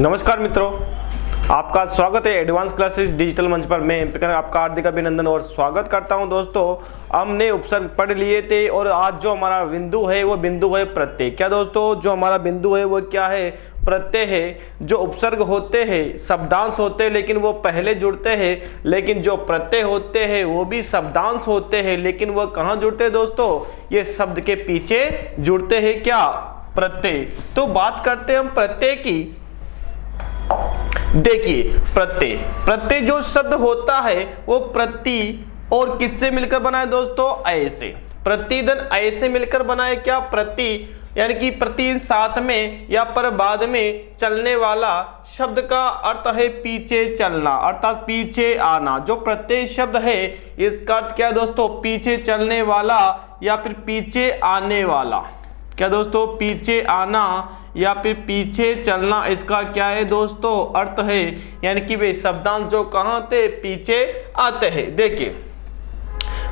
नमस्कार मित्रों, आपका स्वागत है एडवांस क्लासेस डिजिटल मंच पर। मैं आपका हार्दिक अभिनंदन और स्वागत करता हूं। दोस्तों, हमने उपसर्ग पढ़ लिए थे और आज जो हमारा बिंदु है वो बिंदु है प्रत्यय। क्या दोस्तों, जो हमारा बिंदु है वो क्या है? प्रत्यय है। जो उपसर्ग होते हैं शब्दांश होते हैं लेकिन वो पहले जुड़ते हैं, लेकिन जो प्रत्यय होते हैं वो भी शब्दांश होते हैं लेकिन वो कहाँ जुड़ते हैं दोस्तों? ये शब्द के पीछे जुड़ते हैं। क्या? प्रत्यय। तो बात करते हैं हम प्रत्यय की। देखिए, प्रत्यय जो शब्द होता है वो प्रति और किससे मिलकर बना है दोस्तों? ऐसे। प्रतिधन ऐसे मिलकर बना है। क्या? प्रति यानी कि प्रति साथ में या पर बाद में चलने वाला शब्द का अर्थ है पीछे चलना, अर्थात पीछे आना। जो प्रत्यय शब्द है इसका अर्थ क्या है दोस्तों? पीछे चलने वाला या फिर पीछे आने वाला। क्या दोस्तों? पीछे आना या फिर पीछे चलना, इसका क्या है दोस्तों? अर्थ है। यानी कि वे शब्दांश जो कहाँ आते? पीछे आते हैं। देखिए,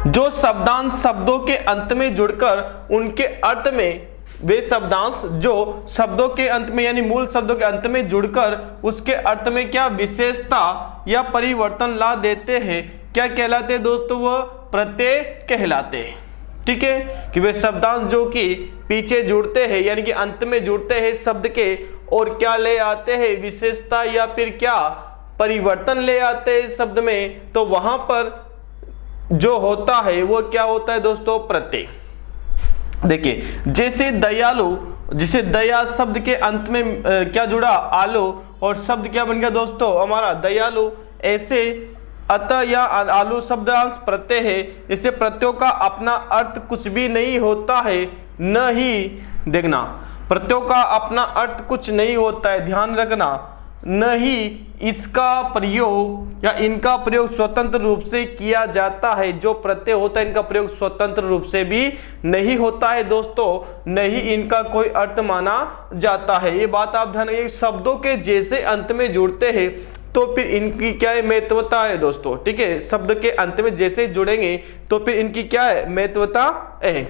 जो शब्दांश शब्दों के अंत में जुड़कर उनके अर्थ में, वे शब्दांश जो शब्दों के अंत में यानी मूल शब्दों के अंत में जुड़कर उसके अर्थ में क्या विशेषता या परिवर्तन ला देते हैं, क्या कहलाते हैं दोस्तों? वह प्रत्यय कहलाते हैं। ठीक है, कि वे शब्दांश जो कि पीछे जुड़ते हैं यानी कि अंत में जुड़ते हैं शब्द के और क्या ले आते हैं? विशेषता या फिर क्या परिवर्तन ले आते हैं शब्द में, तो वहां पर जो होता है वो क्या होता है दोस्तों? प्रत्यय। देखिए, जैसे दयालु, जिसे दया शब्द के अंत में क्या जुड़ा? आलू, और शब्द क्या बन गया दोस्तों? हमारा दयालु। ऐसे अतः या आलू शब्दांश प्रत्यय है। इससे प्रत्ययों का अपना अर्थ कुछ भी नहीं होता है, न ही, देखना, प्रत्ययों का अपना अर्थ कुछ नहीं होता है, ध्यान रखना, न ही इसका प्रयोग या इनका प्रयोग स्वतंत्र रूप से किया जाता है। जो प्रत्यय होता है इनका प्रयोग स्वतंत्र रूप से भी नहीं होता है दोस्तों, नहीं इनका कोई अर्थ माना जाता है। ये बात आप ध्यान रखिए। शब्दों के जैसे अंत में जुड़ते हैं तो फिर इनकी क्या है? महत्वता है दोस्तों। ठीक है, शब्द के अंत में जैसे जुड़ेंगे तो फिर इनकी क्या है? महत्वता है।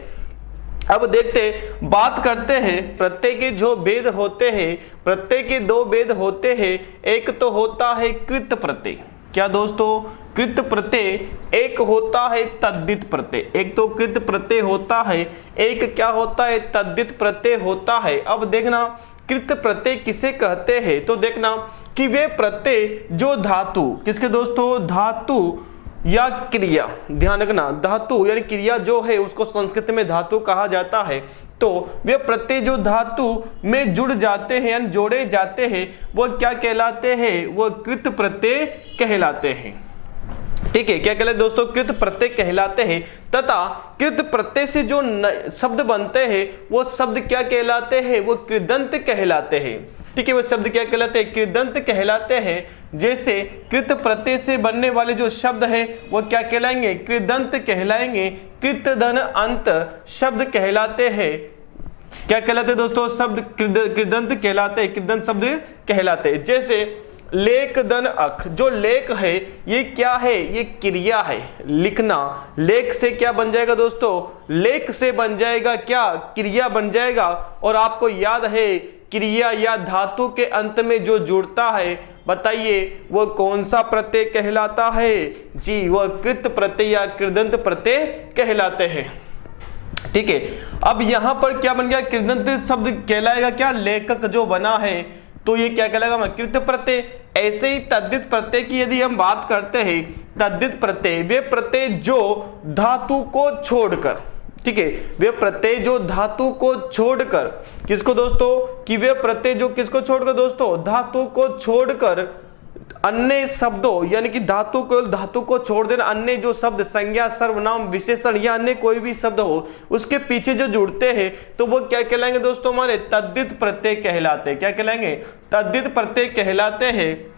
अब देखते, बात करते हैं प्रत्यय के जो भेद होते हैं। प्रत्यय के दो भेद होते हैं। एक तो होता है कृत प्रत्यय। क्या दोस्तों? कृत प्रत्यय। एक होता है तद्धित प्रत्यय। एक तो कृत प्रत्यय होता है, एक क्या होता है? तद्धित प्रत्यय होता है। अब देखना, कृत प्रत्यय किसे कहते हैं? तो देखना कि वे प्रत्यय जो धातु, किसके दोस्तों? धातु या क्रिया, ध्यान रखना, धातु यानी क्रिया जो है उसको संस्कृत में धातु कहा जाता है। तो वे प्रत्यय जो धातु में जुड़ जाते हैं यानी जोड़े जाते हैं वो क्या कहलाते हैं? वो कृत प्रत्यय कहलाते हैं। ठीक है, क्या कहलाते दोस्तों? कृत प्रत्यय कहलाते हैं। तथा कृत प्रत्यय से जो शब्द बनते हैं वो शब्द क्या कहलाते हैं? वो कृदंत कहलाते हैं। ठीक है, वो शब्द क्या कहलाते हैं? कृदंत कहलाते हैं। जैसे कृत प्रत्यय से बनने वाले जो शब्द है वो क्या कहलाएंगे? कृदंत कहलाएंगे। कृत धन अंत शब्द कहलाते हैं। क्या कहलाते हैं दोस्तों? शब्द कृदंत कहलाते हैं, कृदंत शब्द कहलाते हैं। जैसे लेख धन अख, जो लेख है ये क्या है? ये क्रिया है, लिखना। लेख से क्या बन जाएगा दोस्तों? लेख से बन जाएगा क्या? क्रिया बन जाएगा। और आपको याद है, क्रिया या धातु के अंत में जो जुड़ता है, बताइए वो कौन सा प्रत्यय कहलाता है? जी, वह कृत प्रत्यय या कृदंत प्रत्यय कहलाते हैं। ठीक है, अब यहां पर क्या बन गया? कृदंत शब्द कहलाएगा क्या? लेखक जो बना है तो ये क्या कहलाएगा? कृत प्रत्यय। ऐसे ही तद्धित प्रत्यय की यदि हम बात करते हैं, तद्धित प्रत्यय वे प्रत्यय जो धातु को छोड़कर, ठीक है, वे प्रत्यय जो धातु को छोड़कर, किसको दोस्तों? कि वे प्रत्यय जो किसको छोड़कर दोस्तों? धातु को छोड़कर अन्य शब्दों यानी कि धातु को छोड़ देना, अन्य जो शब्द संज्ञा, सर्वनाम, विशेषण या अन्य कोई भी शब्द हो उसके पीछे जो जुड़ते हैं तो वो क्या कहलाएंगे दोस्तों? हमारे तद्धित प्रत्यय कहलाते हैं। क्या कहलाएंगे? तद्धित प्रत्यय कहलाते हैं।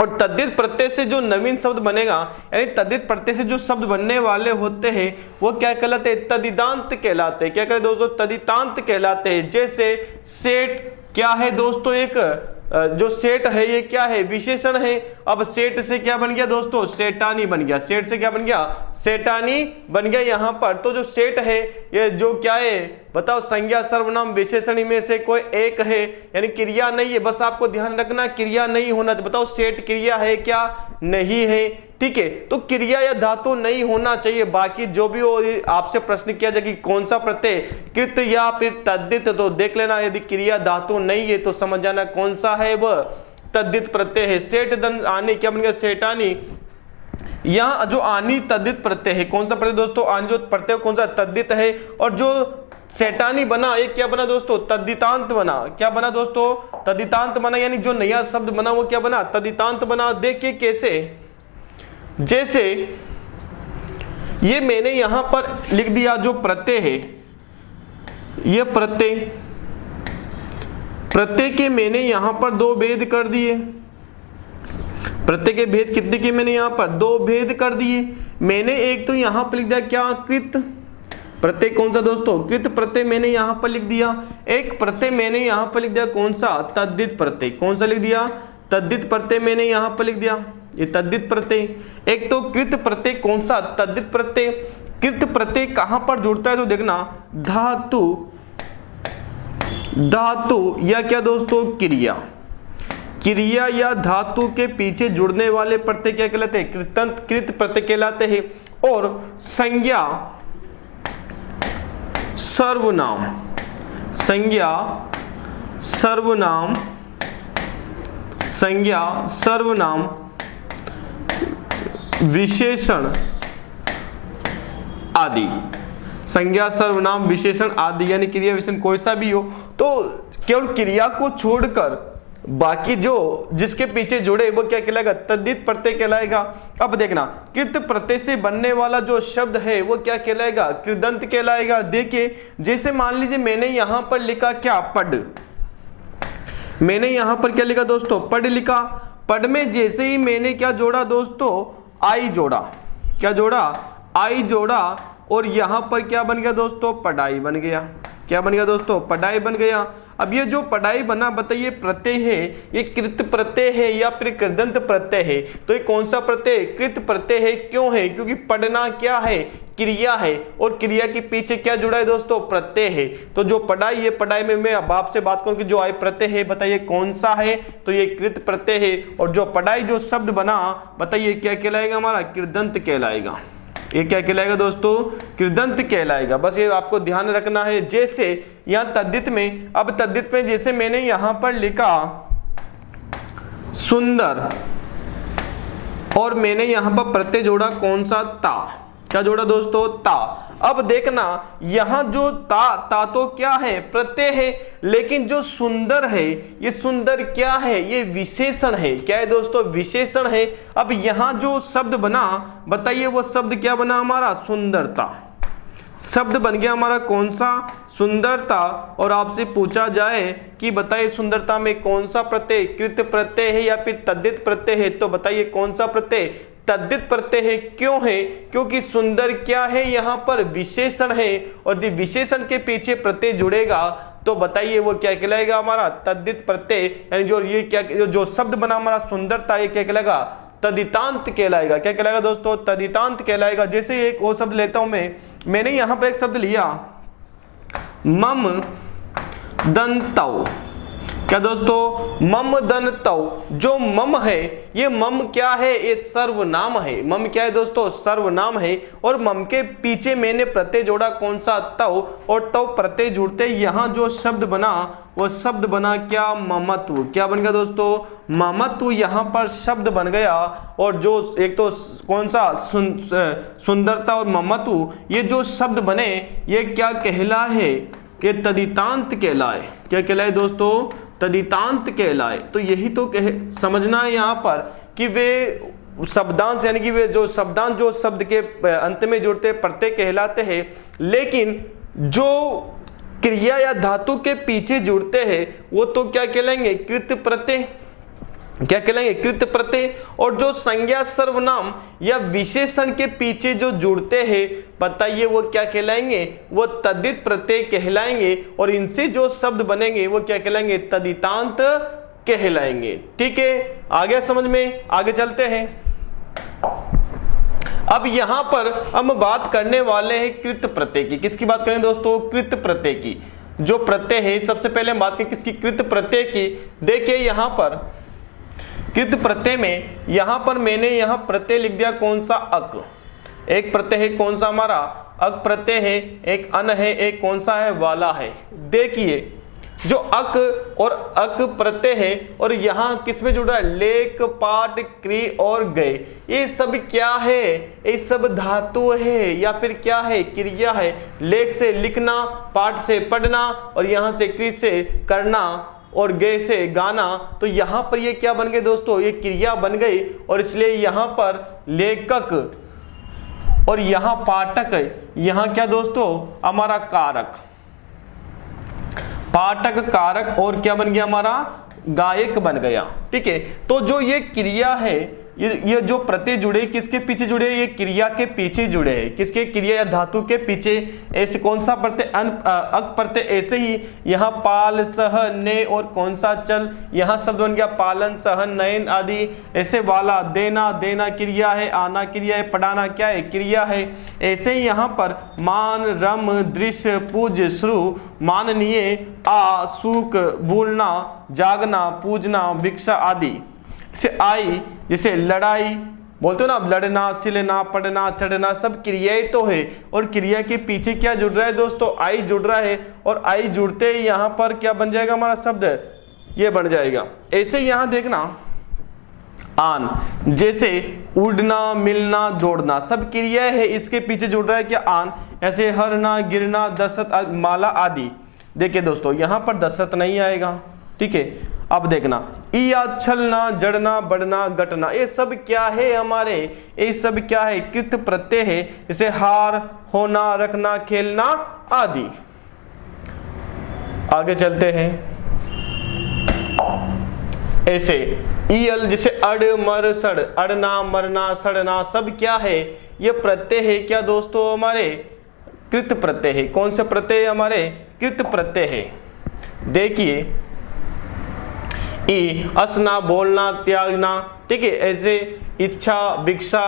और तद्धित प्रत्यय से जो नवीन शब्द बनेगा यानी तद्धित प्रत्यय से जो शब्द बनने वाले होते हैं वो क्या कहलाते हैं? तदितांत कहलाते हैं। क्या कहते हैं दोस्तों? तदितांत कहलाते हैं। जैसे सेठ क्या है दोस्तों? एक जो सेठ है ये क्या है, विशेषण है। अब सेठ से क्या बन गया दोस्तों, सेठानी बन गया। सेठ से क्या बन गया, सेठानी बन गया यहाँ पर। तो जो सेठ है ये जो क्या है बताओ, संज्ञा सर्वनाम विशेषण में से कोई एक है, यानी क्रिया नहीं है। बस आपको ध्यान रखना क्रिया नहीं होना। बताओ सेठ क्रिया है क्या, नहीं है, ठीक है। तो क्रिया या धातु नहीं होना चाहिए। बाकी जो भी हो आपसे प्रश्न किया जाए कि कौन सा प्रत्यय कृत या फिर तद्धित, तो देख लेना यदि क्रिया धातु नहीं है तो समझ जाना कौन सा है, वह तद्धित प्रत्यय है। सेठ दन आनी क्या बन गया, सेठानी। यहाँ जो आनी तद्धित प्रत्यय है, कौन सा प्रत्यय दोस्तों, आनी जो प्रत्यय कौन सा, तद्धित है। और जो सेठानी बना एक क्या बना दोस्तों, तद्धितांत बना। क्या बना दोस्तों, तद्धितांत बना, यानी जो नया शब्द बना वो क्या बना, तद्धितांत बना। देखिए कैसे, जैसे ये मैंने यहां पर लिख दिया जो प्रत्यय है, ये प्रत्यय के मैंने यहां पर दो भेद कर दिए। प्रत्यय के भेद कितने के मैंने यहां पर दो भेद कर दिए। मैंने एक तो यहां पर लिख दिया क्या, कृत प्रत्यय। कौन सा दोस्तों, कृत प्रत्यय मैंने यहां पर लिख दिया। एक प्रत्यय मैंने यहां पर लिख दिया कौन सा, तद्धित प्रत्यय। कौन सा लिख दिया, तद्धित प्रत्यय मैंने यहां पर लिख दिया, ये तद्धित प्रत्यय। एक तो कृत प्रत्यय, कौन सा, तद्धित प्रत्यय। कृत प्रत्यय कहां पर जुड़ता है तो देखना, धातु या क्या दोस्तों, क्रिया या धातु के पीछे जुड़ने वाले प्रत्यय क्या कहलाते हैं, कृत प्रत्यय कहलाते हैं। और संज्ञा सर्वनाम विशेषण आदि, संज्ञा सर्वनाम विशेषण आदि यानी क्रिया विशेषण कोई सा भी हो, तो केवल क्रिया को छोड़कर बाकी जो जिसके पीछे जुड़े वो क्या कहलाएगा, तद्धित प्रत्यय कहलाएगा। अब देखना, कृत प्रत्यय से बनने वाला जो शब्द है वो क्या कहलाएगा, कृदंत कहलाएगा। देखिए जैसे मान लीजिए मैंने यहां पर लिखा क्या, पढ़। मैंने यहां पर क्या लिखा दोस्तों, पढ़ लिखा। पढ़ में जैसे ही मैंने क्या जोड़ा दोस्तों, आई जोड़ा। क्या जोड़ा, आई जोड़ा। और यहां पर क्या बन गया दोस्तों, पढ़ाई बन गया। क्या बन गया दोस्तों, पढ़ाई बन गया। अब ये जो पढ़ाई बना बताइए प्रत्यय है, ये कृत प्रत्यय है या फिर कृदंत प्रत्यय है। तो ये कौन सा प्रत्यय, कृत प्रत्यय है। क्यों है, क्योंकि पढ़ना क्या है, क्रिया है। और क्रिया के पीछे क्या जुड़ा है दोस्तों, प्रत्यय है। तो जो पढ़ाई है, पढ़ाई में मैं अब आपसे बात करूं कि जो आई प्रत्यय है बताइए कौन सा है, तो ये कृत प्रत्यय है। और जो पढ़ाई जो शब्द बना बताइए क्या कहलाएगा, हमारा कृदंत कहलाएगा। ये क्या कहलाएगा दोस्तों, कृदंत कहलाएगा। बस ये आपको ध्यान रखना है। जैसे यहां तद्धित में, अब तद्धित में जैसे मैंने यहां पर लिखा सुंदर, और मैंने यहां पर प्रत्यय जोड़ा कौन सा, ता। क्या जोड़ा दोस्तों, ता। अब देखना यहां जो ता तो क्या है, प्रत्यय है। लेकिन जो सुंदर है, ये सुंदर क्या है, ये विशेषण है। क्या है दोस्तों, विशेषण है। अब यहां जो शब्द बना बताइए, वो शब्द क्या बना हमारा, सुंदरता। शब्द बन गया हमारा कौन सा, सुंदरता। और आपसे पूछा जाए कि बताइए सुंदरता में कौन सा प्रत्यय, कृत प्रत्यय है या फिर तद्धित प्रत्यय है, तो बताइए कौन सा प्रत्यय, तद्धित प्रत्यय है। क्यों है, क्योंकि सुंदर क्या है, यहाँ पर विशेषण है। और यदि विशेषण के पीछे प्रत्यय जुड़ेगा तो बताइए वो क्या कहलाएगा, हमारा तद्धित प्रत्यय। यानी जो ये क्या जो शब्द बना हमारा सुंदरता, ये क्या कहलाएगा, तद्धितांत कहलाएगा। क्या कहलाएगा दोस्तों, तद्धितांत कहलाएगा। जैसे एक और शब्द लेता हूं मैंने यहां पर एक शब्द लिया मम दंतौ। क्या दोस्तों, मम दंतौ। जो मम है, ये मम क्या है, ये सर्वनाम है। मम क्या है दोस्तों, सर्वनाम है। और मम के पीछे मैंने प्रत्यय जोड़ा कौन सा, तौ। और तौ प्रत्यय जुड़ते यहां जो शब्द बना वो शब्द बना क्या, ममत्व। क्या बन गया दोस्तों, ममत्व। यहां पर शब्द बन गया। और जो एक तो कौन सा, सुंदरता और ममत्व, ये जो शब्द बने ये क्या कहला है, ये तद्धितांत कहलाए। क्या कहलाए दोस्तों, तद्धितांत कहलाए। तो यही तो समझना है यहाँ पर कि वे शब्दांश यानी कि वे जो शब्दांश जो शब्द के अंत में जुड़ते प्रत्यय कहलाते हैं। लेकिन जो क्रिया या धातु के पीछे जुड़ते हैं वो तो क्या कहलाएंगे, कृत प्रत्यय। क्या कहलाएंगे, कृत प्रत्यय। और जो संज्ञा सर्वनाम या विशेषण के पीछे जो जुड़ते हैं बताइए वो क्या कहलाएंगे, वो तद्धित प्रत्यय कहलाएंगे। और इनसे जो शब्द बनेंगे वो क्या कहलाएंगे, तद्धितांत कहलाएंगे। ठीक है, आगे समझ में, आगे चलते हैं। अब यहां पर हम बात करने वाले हैं कृत प्रत्यय की। किसकी बात करें दोस्तों? कृत प्रत्यय की। जो प्रत्यय है, सबसे पहले हम बात करें किसकी? कृत प्रत्यय की। देखिए यहां पर कृत प्रत्यय में यहां पर मैंने यहां प्रत्यय लिख दिया कौन सा? अक। एक प्रत्यय है कौन सा हमारा? अक प्रत्यय है। एक अन है, एक कौन सा है? वाला है। देखिए जो अक और अक प्रत्यय है और यहां किसमें जुड़ा है? लेक, पाठ, क्री और गए। ये सब क्या है? ये सब धातु है या फिर क्या है? क्रिया है। लेक से लिखना, पाठ से पढ़ना और यहां से क्री से करना और गए से गाना। तो यहां पर ये क्या बन गए दोस्तों? ये क्रिया बन गई और इसलिए यहां पर लेखक और यहां पाठक है। यहां क्या दोस्तों? हमारा कारक, पाठक, कारक और क्या बन गया? हमारा गायक बन गया। ठीक है, तो जो ये क्रिया है, ये जो प्रत्यय जुड़े किसके पीछे जुड़े? ये क्रिया के पीछे जुड़े हैं। किसके? क्रिया या धातु के पीछे। ऐसे कौन सा प्रत्यय? अक प्रत्यय। ऐसे ही यहाँ पाल, सह, ने और कौन सा? चल। यहाँ शब्द बन गया पालन, सहन, नयन आदि। ऐसे वाला, देना, देना क्रिया है, आना क्रिया है, पढ़ाना क्या है? क्रिया है। ऐसे ही यहाँ पर मान, रम, दृश्य, पूज, श्रु, माननीय, आ, सूक, भूलना, जागना, पूजना, भिक्षा आदि से आई। जैसे लड़ाई बोलते हो ना, लड़ना, सिलना, पढ़ना, चढ़ना, सब क्रियाएं तो है। और क्रिया के पीछे क्या जुड़ रहा है दोस्तों? आई जुड़ रहा है। और आई जुड़ते ही यहां पर क्या बन जाएगा? हमारा शब्द ये बन जाएगा। ऐसे यहां देखना आन, जैसे उड़ना, मिलना, दौड़ना, सब क्रिया है। इसके पीछे जुड़ रहा है क्या? आन। ऐसे हरना, गिरना, दशत, माला आदि। देखिए दोस्तों यहां पर दशत नहीं आएगा। ठीक है, अब देखना या छलना, जड़ना, बढ़ना, घटना, ये सब क्या है हमारे? ये सब क्या है? कृत प्रत्यय है। जैसे हार, होना, रखना, खेलना आदि। आगे चलते हैं। ऐसे ईल, जैसे अड़, मर, सड़, अड़ना, मरना, सड़ना, सब क्या है? ये प्रत्यय है क्या दोस्तों? हमारे कृत प्रत्यय है। कौन से प्रत्यय? हमारे कृत प्रत्यय है। देखिए असना, बोलना, त्यागना। ठीक है, ऐसे इच्छा, भिक्षा,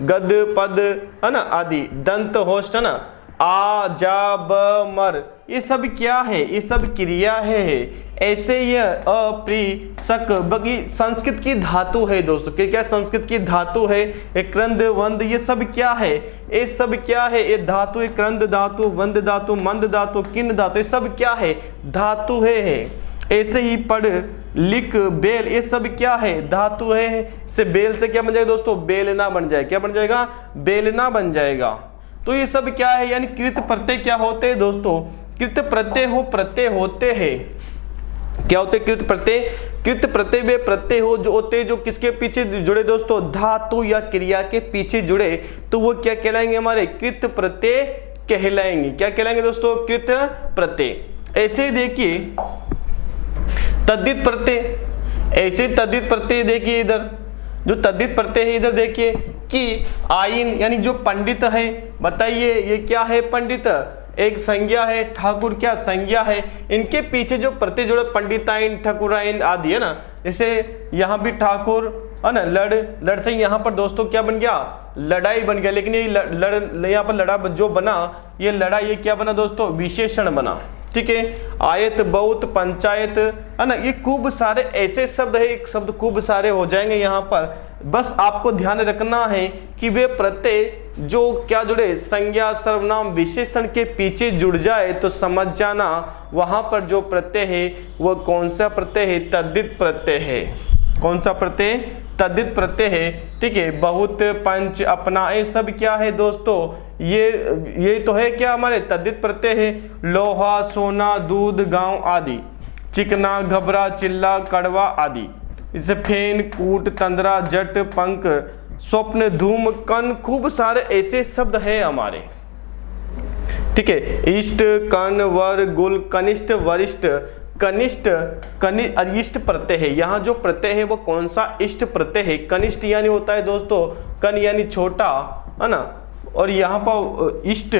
गद, पद है ना आदि। दंत, होस्ट है ना, आ, जा, ब, मर, ये सब क्या है? ये सब क्रिया है। ऐसे ये अप्री, सक, बगी संस्कृत की धातु है दोस्तों। क्या संस्कृत की धातु है? क्रंद, वंद, ये सब क्या है? ये सब क्या है? ये धातु है। क्रंद धातु, वंद धातु, मंद धातु, किन धातु, ये सब क्या है? धातु है। ऐसे ही पढ़, लिख, बेल, ये सब क्या है? धातु है। से बेल से क्या बन जाएगा दोस्तों? बेलना बन जाएगा। क्या बन जाएगा? बेलना बन जाएगा। तो ये सब क्या है? यानी कृत प्रत्यय क्या होते हैं दोस्तों? कृत प्रत्यय होते हैं। क्या होते? कृत प्रत्यय। कृत प्रत्यय वे प्रत्यय हो जो होते जो किसके पीछे जुड़े दोस्तों? धातु या क्रिया के पीछे जुड़े, तो वो क्या कहलाएंगे? हमारे कृत प्रत्यय कहलाएंगे। क्या कहलाएंगे दोस्तों? कृत प्रत्यय। ऐसे ही देखिए तद्धित प्रत्यय। ऐसे तद्धित प्रत्यय देखिए, इधर जो तद्धित प्रत्यय है इधर देखिए कि आइन, यानी जो पंडित है, बताइए ये क्या है? पंडित एक संज्ञा है। ठाकुर क्या संज्ञा है? इनके पीछे जो प्रत्यय जुड़े पंडिताइन, ठाकुराइन आदि है ना। जैसे यहाँ भी ठाकुर है ना, लड़ से यहाँ पर दोस्तों क्या बन गया? लड़ाई बन गया। लेकिन ये यहाँ पर लड़ा जो बना, ये लड़ा, ये क्या बना दोस्तों? विशेषण बना। ठीक है, आयत, बहुत, पंचायत है ना, ये खूब सारे ऐसे शब्द है। एक शब्द खूब सारे हो जाएंगे यहाँ पर। बस आपको ध्यान रखना है कि वे प्रत्यय जो क्या जुड़े? संज्ञा, सर्वनाम, विशेषण के पीछे जुड़ जाए तो समझ जाना वहां पर जो प्रत्यय है वो कौन सा प्रत्यय है? तद्धित प्रत्यय है। कौन सा प्रत्यय? तद्धित प्रत्यय है। ठीक है, बहुत, पंच, अपना, ये सब क्या है दोस्तों? ये तो है क्या? हमारे तद्धित प्रत्यय है। लोहा, सोना, दूध, गांव आदि। चिकना, घबरा, चिल्ला, कड़वा आदि। जैसे फेन, कूट, तंद्रा, जट, पंख, स्वप्न, धूम, कन, खूब सारे ऐसे शब्द है हमारे। ठीक है, इष्ट, कन, वर, गुल, कनिष्ठ, वरिष्ठ, कनिष्ठ, अरिष्ट प्रत्यय है। यहाँ जो प्रत्यय है वो कौन सा? इष्ट प्रत्यय है। कनिष्ठ यानी होता है दोस्तों कन यानी छोटा है ना, और यहाँ पर इष्ट,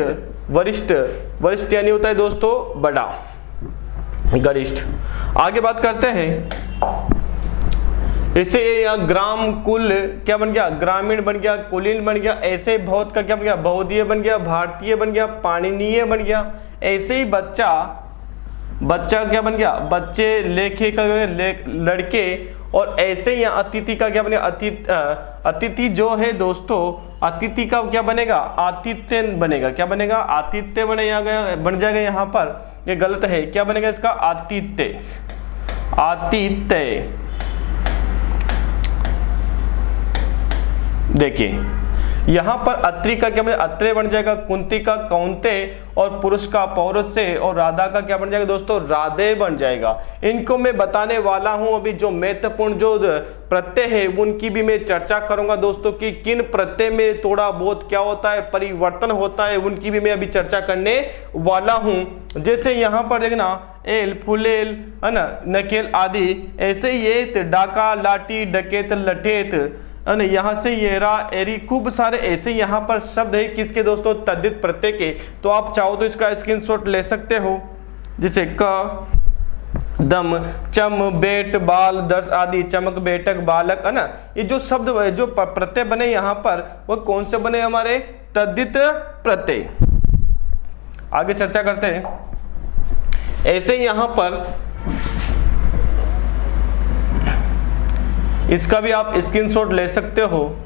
वरिष्ठ, वरिष्ठ यानी होता है दोस्तों बड़ा, गरिष्ठ। आगे बात करते हैं इसे ग्राम कुल क्या बन गया, ग्रामीण बन गया, कुलीन बन गया। ऐसे बहुत का क्या बन गया, बहुधीय बन गया, भारतीय बन गया, पाणिनीय बन गया। ऐसे ही बच्चा क्या बन गया, बच्चे, लेखे का लड़के। और ऐसे ही अतिथि का क्या बनेगा, अतिथि जो है दोस्तों, अतिथि का क्या बनेगा, आतिथ्य बनेगा। क्या बनेगा, आतिथ्य बन जाएगा। यहाँ पर ये गलत है, क्या बनेगा इसका, आतिथ्य। आतिथ्य देखिए यहां पर अत्रि का क्या बनेगा, अत्रे बन जाएगा, कुंती का कौंते, और पुरुष का पौरुषे, और राधा का क्या बन जाएगा दोस्तों, राधे बन जाएगा। इनको मैं बताने वाला हूं अभी जो महत्वपूर्ण जो प्रत्यय है उनकी भी मैं चर्चा करूंगा दोस्तों, कि किन प्रत्यय में थोड़ा बहुत क्या होता है, परिवर्तन होता है, उनकी भी मैं अभी चर्चा करने वाला हूं। जैसे यहां पर देखना, एल, फुलेल, है ना, नकेल आदि। ऐसे ये डाका, लाठी, डकेत, लठेत, यहां से येरा, एरी, खूब सारे ऐसे यहाँ पर शब्द है किसके दोस्तों, तद्धित प्रत्यय के। तो आप चाहो तो इसका स्क्रीनशॉट ले सकते हो, जैसे क, दम, चम, बेट, बाल, दर्श आदि, चमक, बेटक, बालक, है ना। ये जो शब्द जो प्रत्यय बने यहाँ पर वो कौन से बने, हमारे तद्धित प्रत्यय। आगे चर्चा करते हैं। ऐसे यहाँ पर इसका भी आप स्क्रीनशॉट ले सकते हो।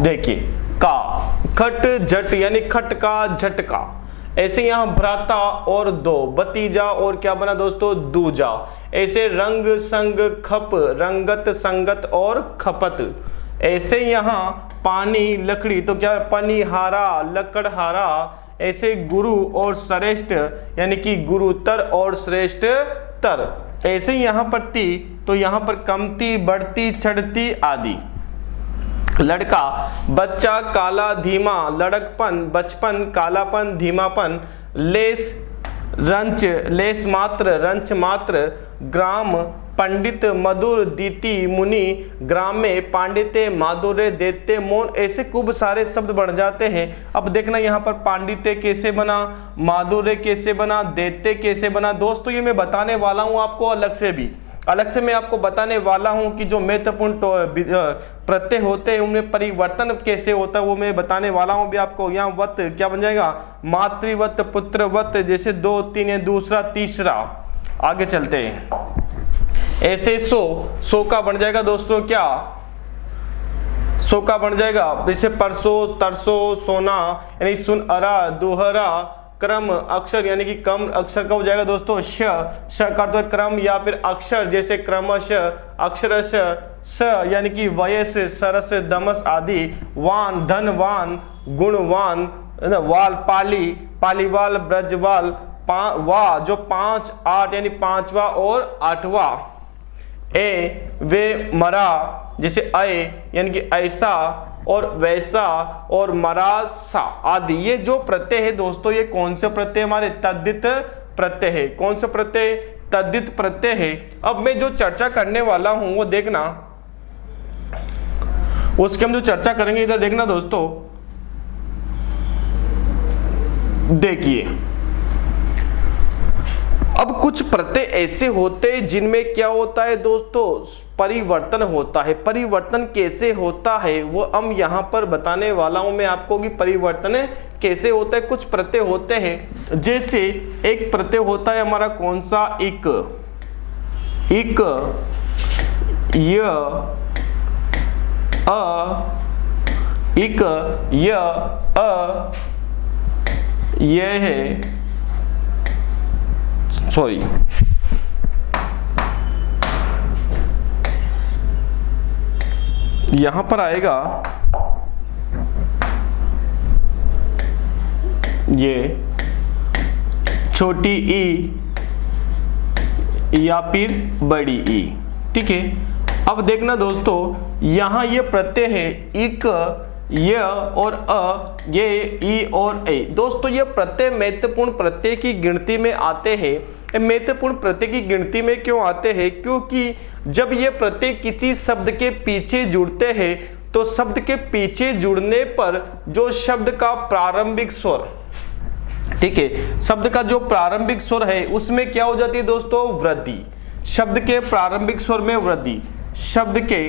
देखिए का, खट, झट, यानी खटका, झटका। ऐसे यहां भ्राता और दो, भतीजा और क्या बना दोस्तों, दूजा। ऐसे रंग, संग, खप, रंगत, संगत और खपत। ऐसे यहां पानी, लकड़ी, तो क्या पनिहारा, लकड़हारा। ऐसे गुरु और श्रेष्ठ, यानी कि गुरुतर और श्रेष्ठ तर। ऐसे यहां पर ती, तो यहां पर कमती, बढ़ती, चढ़ती आदि। लड़का, बच्चा, काला, धीमा, लड़कपन, बचपन, कालापन, धीमापन। लेस, रंच, लेस मात्र, रंच मात्र। ग्राम, पंडित, मधुर, दीति, मुनि। ग्राम में पांडित्य, माधुर्य, दैत्य, मौन। ऐसे खूब सारे शब्द बढ़ जाते हैं। अब देखना यहाँ पर पांडित्य कैसे बना, माधुर्य कैसे बना, दैत्य कैसे बना। दोस्तों ये मैं बताने वाला हूँ आपको अलग से मैं आपको बताने वाला हूं कि जो महत्वपूर्ण प्रत्यय होते हैं उनमें परिवर्तन कैसे होता है वो मैं बताने वाला हूं भी आपको। यहाँ वत क्या बन जाएगा, मातृवत, पुत्रवत, जैसे 2, 3 है, दूसरा, तीसरा। आगे चलते हैं। ऐसे सो का बन जाएगा दोस्तों, क्या सो का बन जाएगा, जैसे परसों, तरसों, सोना, यानी सुन, अरा, दोहरा। क्रम, अक्षर, यानी कि कम अक्षर का हो जाएगा दोस्तों श का तो क्रम या फिर अक्षर, जैसे क्रमश, अक्षरश। स यानी कि वयस, सरस, दमस आदि। वान, धनवान, गुणवान। वाल, पाली, पालीवाल, ब्रजवाल। वा जो 5, 8 यानी पांचवा और आठवा। ए, वे, मरा, जैसे अय यानी कि ऐसा और वैसा और मरासा आदि। ये जो प्रत्यय है दोस्तों ये कौन से प्रत्यय, हमारे तद्धित प्रत्यय है। कौन से प्रत्यय, तद्धित प्रत्यय है। अब मैं जो चर्चा करने वाला हूं वो देखना, उसके हम जो चर्चा करेंगे इधर देखना दोस्तों। देखिए अब कुछ प्रत्यय ऐसे होते हैं जिनमें क्या होता है दोस्तों, परिवर्तन होता है। परिवर्तन कैसे होता है वो हम यहां पर बताने वाला हूं मैं आपको कि परिवर्तन कैसे होता है। कुछ प्रत्यय होते हैं, जैसे एक प्रत्यय होता है हमारा कौन सा, इक, इक, य, अ, इक, य, अ, ये है, सॉरी यहां पर आएगा ये छोटी ई या फिर बड़ी ई, ठीक है। अब देखना दोस्तों यहां ये प्रत्यय है इक, य और अ, ये ई और ए। दोस्तों ये प्रत्यय महत्वपूर्ण प्रत्यय की गिनती में आते हैं। महत्वपूर्ण प्रत्यय की गिनती में क्यों आते हैं, क्योंकि जब ये प्रत्यय किसी शब्द के पीछे जुड़ते हैं तो शब्द के पीछे जुड़ने पर जो शब्द का प्रारंभिक स्वर, ठीक है, शब्द का जो प्रारंभिक स्वर है उसमें क्या हो जाती है दोस्तों, वृद्धि। शब्द के प्रारंभिक स्वर में वृद्धि, शब्द के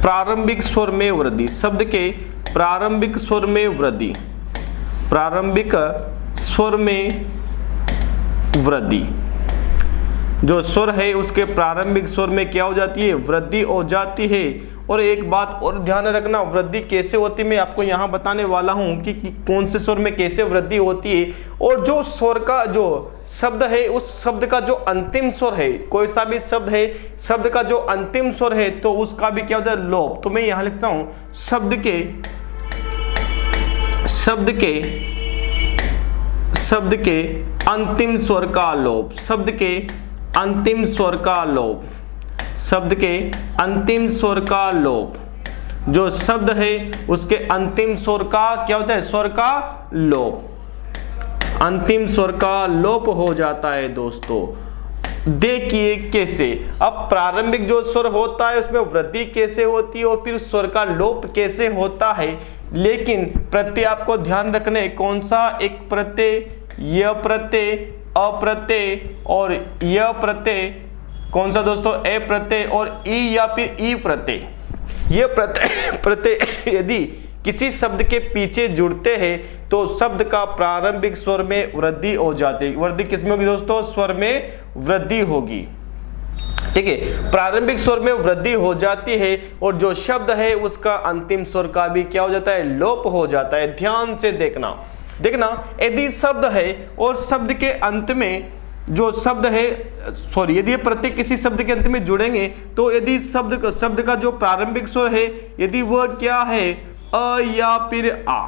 प्रारंभिक स्वर में वृद्धि, शब्द के प्रारंभिक स्वर में वृद्धि, प्रारंभिक स्वर में वृद्धि। जो स्वर है उसके प्रारंभिक स्वर में क्या हो जाती है, वृद्धि हो जाती है। और एक बात और ध्यान रखना, वृद्धि कैसे होती है मैं आपको यहां बताने वाला हूं कि कौन से स्वर में कैसे वृद्धि होती है। और जो स्वर का जो शब्द है उस शब्द का जो अंतिम स्वर है, कोई सा भी शब्द है, शब्द का जो अंतिम स्वर है तो उसका भी क्या होता है, लोप। तो मैं यहां लिखता हूं शब्द के अंतिम स्वर का लोप, शब्द के अंतिम स्वर का लोप, शब्द के अंतिम स्वर का लोप। जो शब्द है उसके अंतिम स्वर का क्या होता है, स्वर का लोप, अंतिम स्वर का लोप हो जाता है दोस्तों। देखिए कैसे, अब प्रारंभिक जो स्वर होता है उसमें वृद्धि कैसे होती है और फिर स्वर का लोप कैसे होता है। लेकिन प्रत्यय आपको ध्यान रखने, कौन सा, एक प्रत्यय, य प्रत्यय, अप्रत्यय और य प्रत्यय, कौन सा दोस्तों, ए प्रत्यय और ई या फिर ई प्रत्यय। ये प्रत्यय यदि किसी शब्द के पीछे जुड़ते हैं तो शब्द का प्रारंभिक स्वर में वृद्धि हो जाती है। वृद्धि किसमें होगी दोस्तों, स्वर में वृद्धि होगी, ठीक है, प्रारंभिक स्वर में वृद्धि हो जाती है। और जो शब्द है उसका अंतिम स्वर का भी क्या हो जाता है, लोप हो जाता है। ध्यान से देखना, यदि शब्द है और शब्द के अंत में जो शब्द है, यदि प्रत्येक किसी शब्द के अंत में जुड़ेंगे तो यदि शब्द का जो प्रारंभिक स्वर है यदि वह क्या है, अ या फिर आ।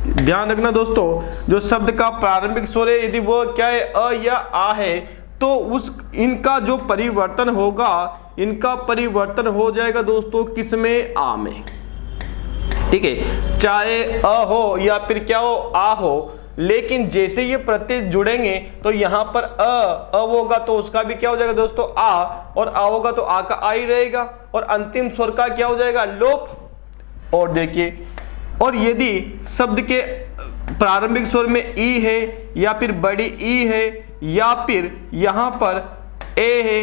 ध्यान रखना दोस्तों, जो शब्द का प्रारंभिक स्वर है यदि वह क्या है, अ या आ है, तो इनका जो परिवर्तन होगा, इनका परिवर्तन हो जाएगा दोस्तों किसमें, आ में, ठीक है, चाहे अ हो या फिर क्या हो, आ हो। लेकिन जैसे ये प्रत्यय जुड़ेंगे तो यहां पर अ होगा तो उसका भी क्या हो जाएगा दोस्तों, आ, और आ होगा तो आ का आ ही रहेगा और अंतिम स्वर का क्या हो जाएगा, लोप। और देखिए, और यदि शब्द के प्रारंभिक स्वर में ई है या फिर बड़ी ई है या फिर यहां पर ए है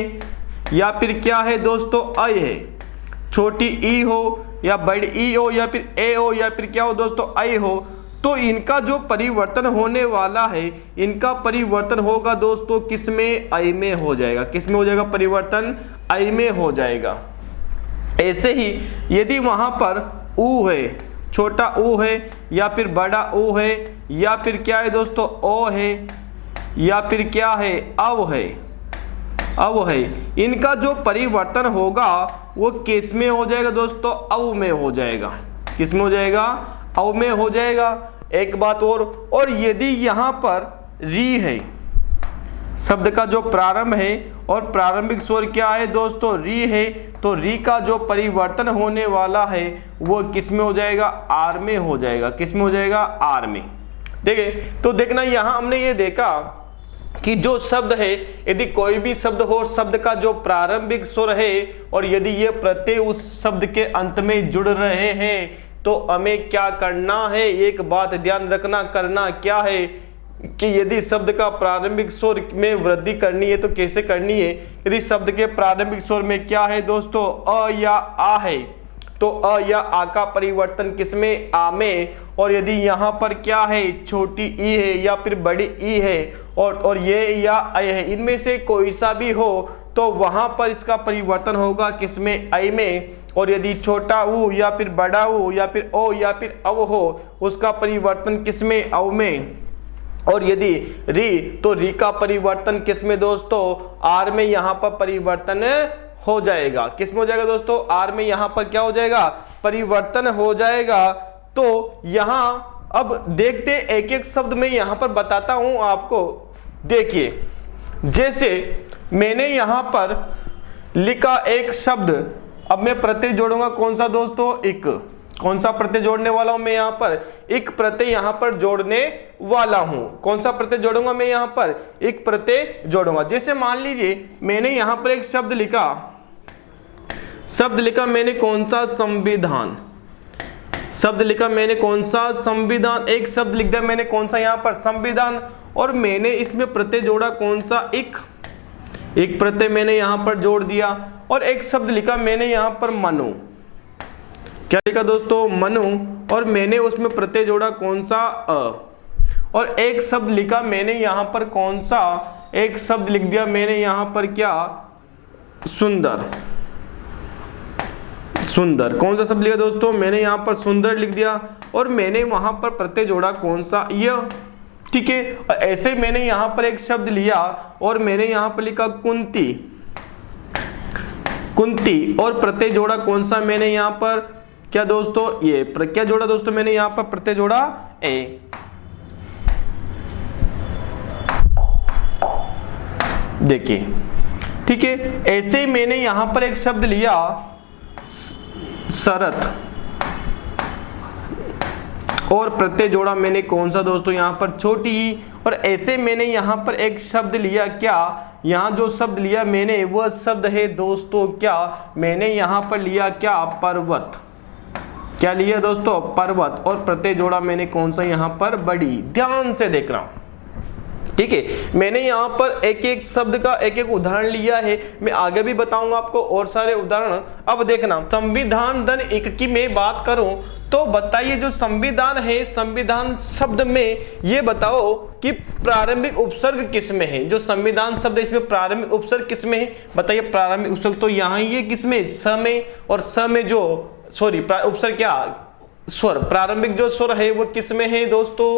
या फिर क्या है दोस्तों, अ है, छोटी ई हो या बड़ी ई हो या फिर ए हो या फिर क्या हो दोस्तों, आई हो, तो इनका जो परिवर्तन होने वाला है, इनका परिवर्तन होगा दोस्तों किसमें, आई में हो जाएगा। किसमें हो जाएगा परिवर्तन, आई में हो जाएगा। ऐसे ही यदि वहां पर ऊ है, छोटा ऊ है या फिर बड़ा ऊ है या फिर क्या है दोस्तों, ओ है या फिर क्या है, अव है, इनका जो परिवर्तन होगा वो किस में हो जाएगा दोस्तों, अव में हो जाएगा। किस में हो जाएगा, अव में हो जाएगा। एक बात और यदि यहां पर री है, शब्द का जो प्रारंभ है और प्रारंभिक स्वर क्या है दोस्तों, री है, तो री का जो परिवर्तन होने वाला है वो किस में हो जाएगा, आर में हो जाएगा। किस में हो जाएगा, आर में। देखिए, तो देखना यहां हमने ये देखा कि जो शब्द है, यदि कोई भी शब्द हो, शब्द का जो प्रारंभिक स्वर है और यदि ये प्रत्यय उस शब्द के अंत में जुड़ रहे हैं तो हमें क्या करना है, एक बात ध्यान रखना, करना क्या है कि यदि शब्द का प्रारंभिक स्वर में वृद्धि करनी है तो कैसे करनी है। यदि शब्द के प्रारंभिक स्वर में क्या है दोस्तों, अ या आ है, तो अ या आ का परिवर्तन किसमें, आ में। और यदि यहाँ पर क्या है, छोटी ई है या फिर बड़ी ई है और ये या आई है, इनमें से कोई सा भी हो तो वहां पर इसका परिवर्तन होगा किसमें, आई में। और यदि छोटा ऊ या फिर बड़ा ऊ या फिर ओ या फिर अव हो, उसका परिवर्तन किसमें, अव में। और यदि री, तो री का परिवर्तन किसमें दोस्तों, आर में। यहां पर परिवर्तन हो जाएगा। किसमें हो जाएगा दोस्तों, आर में। यहां पर क्या हो जाएगा, परिवर्तन हो जाएगा। तो यहां अब देखते एक एक शब्द में यहां पर बताता हूं आपको। देखिए, जैसे मैंने यहां पर लिखा एक शब्द, अब मैं प्रत्यय जोड़ूंगा कौन सा दोस्तों, इक। कौन सा प्रत्यय जोड़ने वाला हूं मैं यहां पर? एक प्रत्यय यहां पर जोड़ने वाला हूं। कौन सा प्रत्यय जोड़ूंगा मैं यहां पर? एक प्रत्यय जोड़ूंगा। जैसे मान लीजिए मैंने यहां पर एक शब्द लिखा मैंने कौन सा? संविधान। शब्द लिखा मैंने कौन सा? संविधान। एक शब्द लिख दिया मैंने कौन सा? यहां पर संविधान। और मैंने इसमें प्रत्यय जोड़ा कौन सा? एक प्रत्यय मैंने यहां पर जोड़ दिया। और एक शब्द लिखा मैंने यहां पर मनु। क्या लिखा दोस्तों? मनु। और मैंने उसमें प्रत्यय जोड़ा कौन सा? अ। और एक शब्द लिखा मैंने यहां पर कौन सा? एक शब्द लिख दिया मैंने यहां पर क्या? सुंदर। सुंदर। कौन सा शब्द लिखा दोस्तों? मैंने यहां पर सुंदर लिख दिया। और मैंने वहां पर प्रत्यय जोड़ा कौन सा? यह। ठीक है। और ऐसे मैंने यहां पर एक शब्द लिया और मैंने यहां पर लिखा कुंती। कुंती। और प्रत्यय जोड़ा कौन सा? मैंने यहां पर क्या दोस्तों? ये। क्या जोड़ा दोस्तों? मैंने यहां पर प्रत्यय जोड़ा ए। देखिए, ठीक है। ऐसे मैंने यहां पर एक शब्द लिया शरत और प्रत्यय जोड़ा मैंने कौन सा दोस्तों? यहां पर छोटी ई। और ऐसे मैंने यहां पर एक शब्द लिया क्या? यहां जो शब्द लिया मैंने वह शब्द है दोस्तों क्या? मैंने यहां पर लिया क्या? पर्वत। क्या लिया दोस्तों? पर्वत। और प्रत्यय जोड़ा मैंने कौन सा? यहां पर बड़ी। ध्यान से देखना, ठीक है। मैंने यहां पर एक एक शब्द का एक एक उदाहरण लिया है। मैं आगे भी बताऊंगा आपको और सारे उदाहरण। अब देखना, संविधान धन एक की मैं बात करूं तो बताइए जो संविधान है, संविधान शब्द में ये बताओ कि प्रारंभिक उपसर्ग किस में है? जो संविधान शब्द है इसमें प्रारंभिक उपसर्ग किस में है? बताइए। प्रारंभिक उपसर्ग तो यहाँ ही है, किस में? स में। और स में जो उपसर्ग क्या? स्वर। प्रारंभिक जो स्वर है वो किस में है दोस्तों?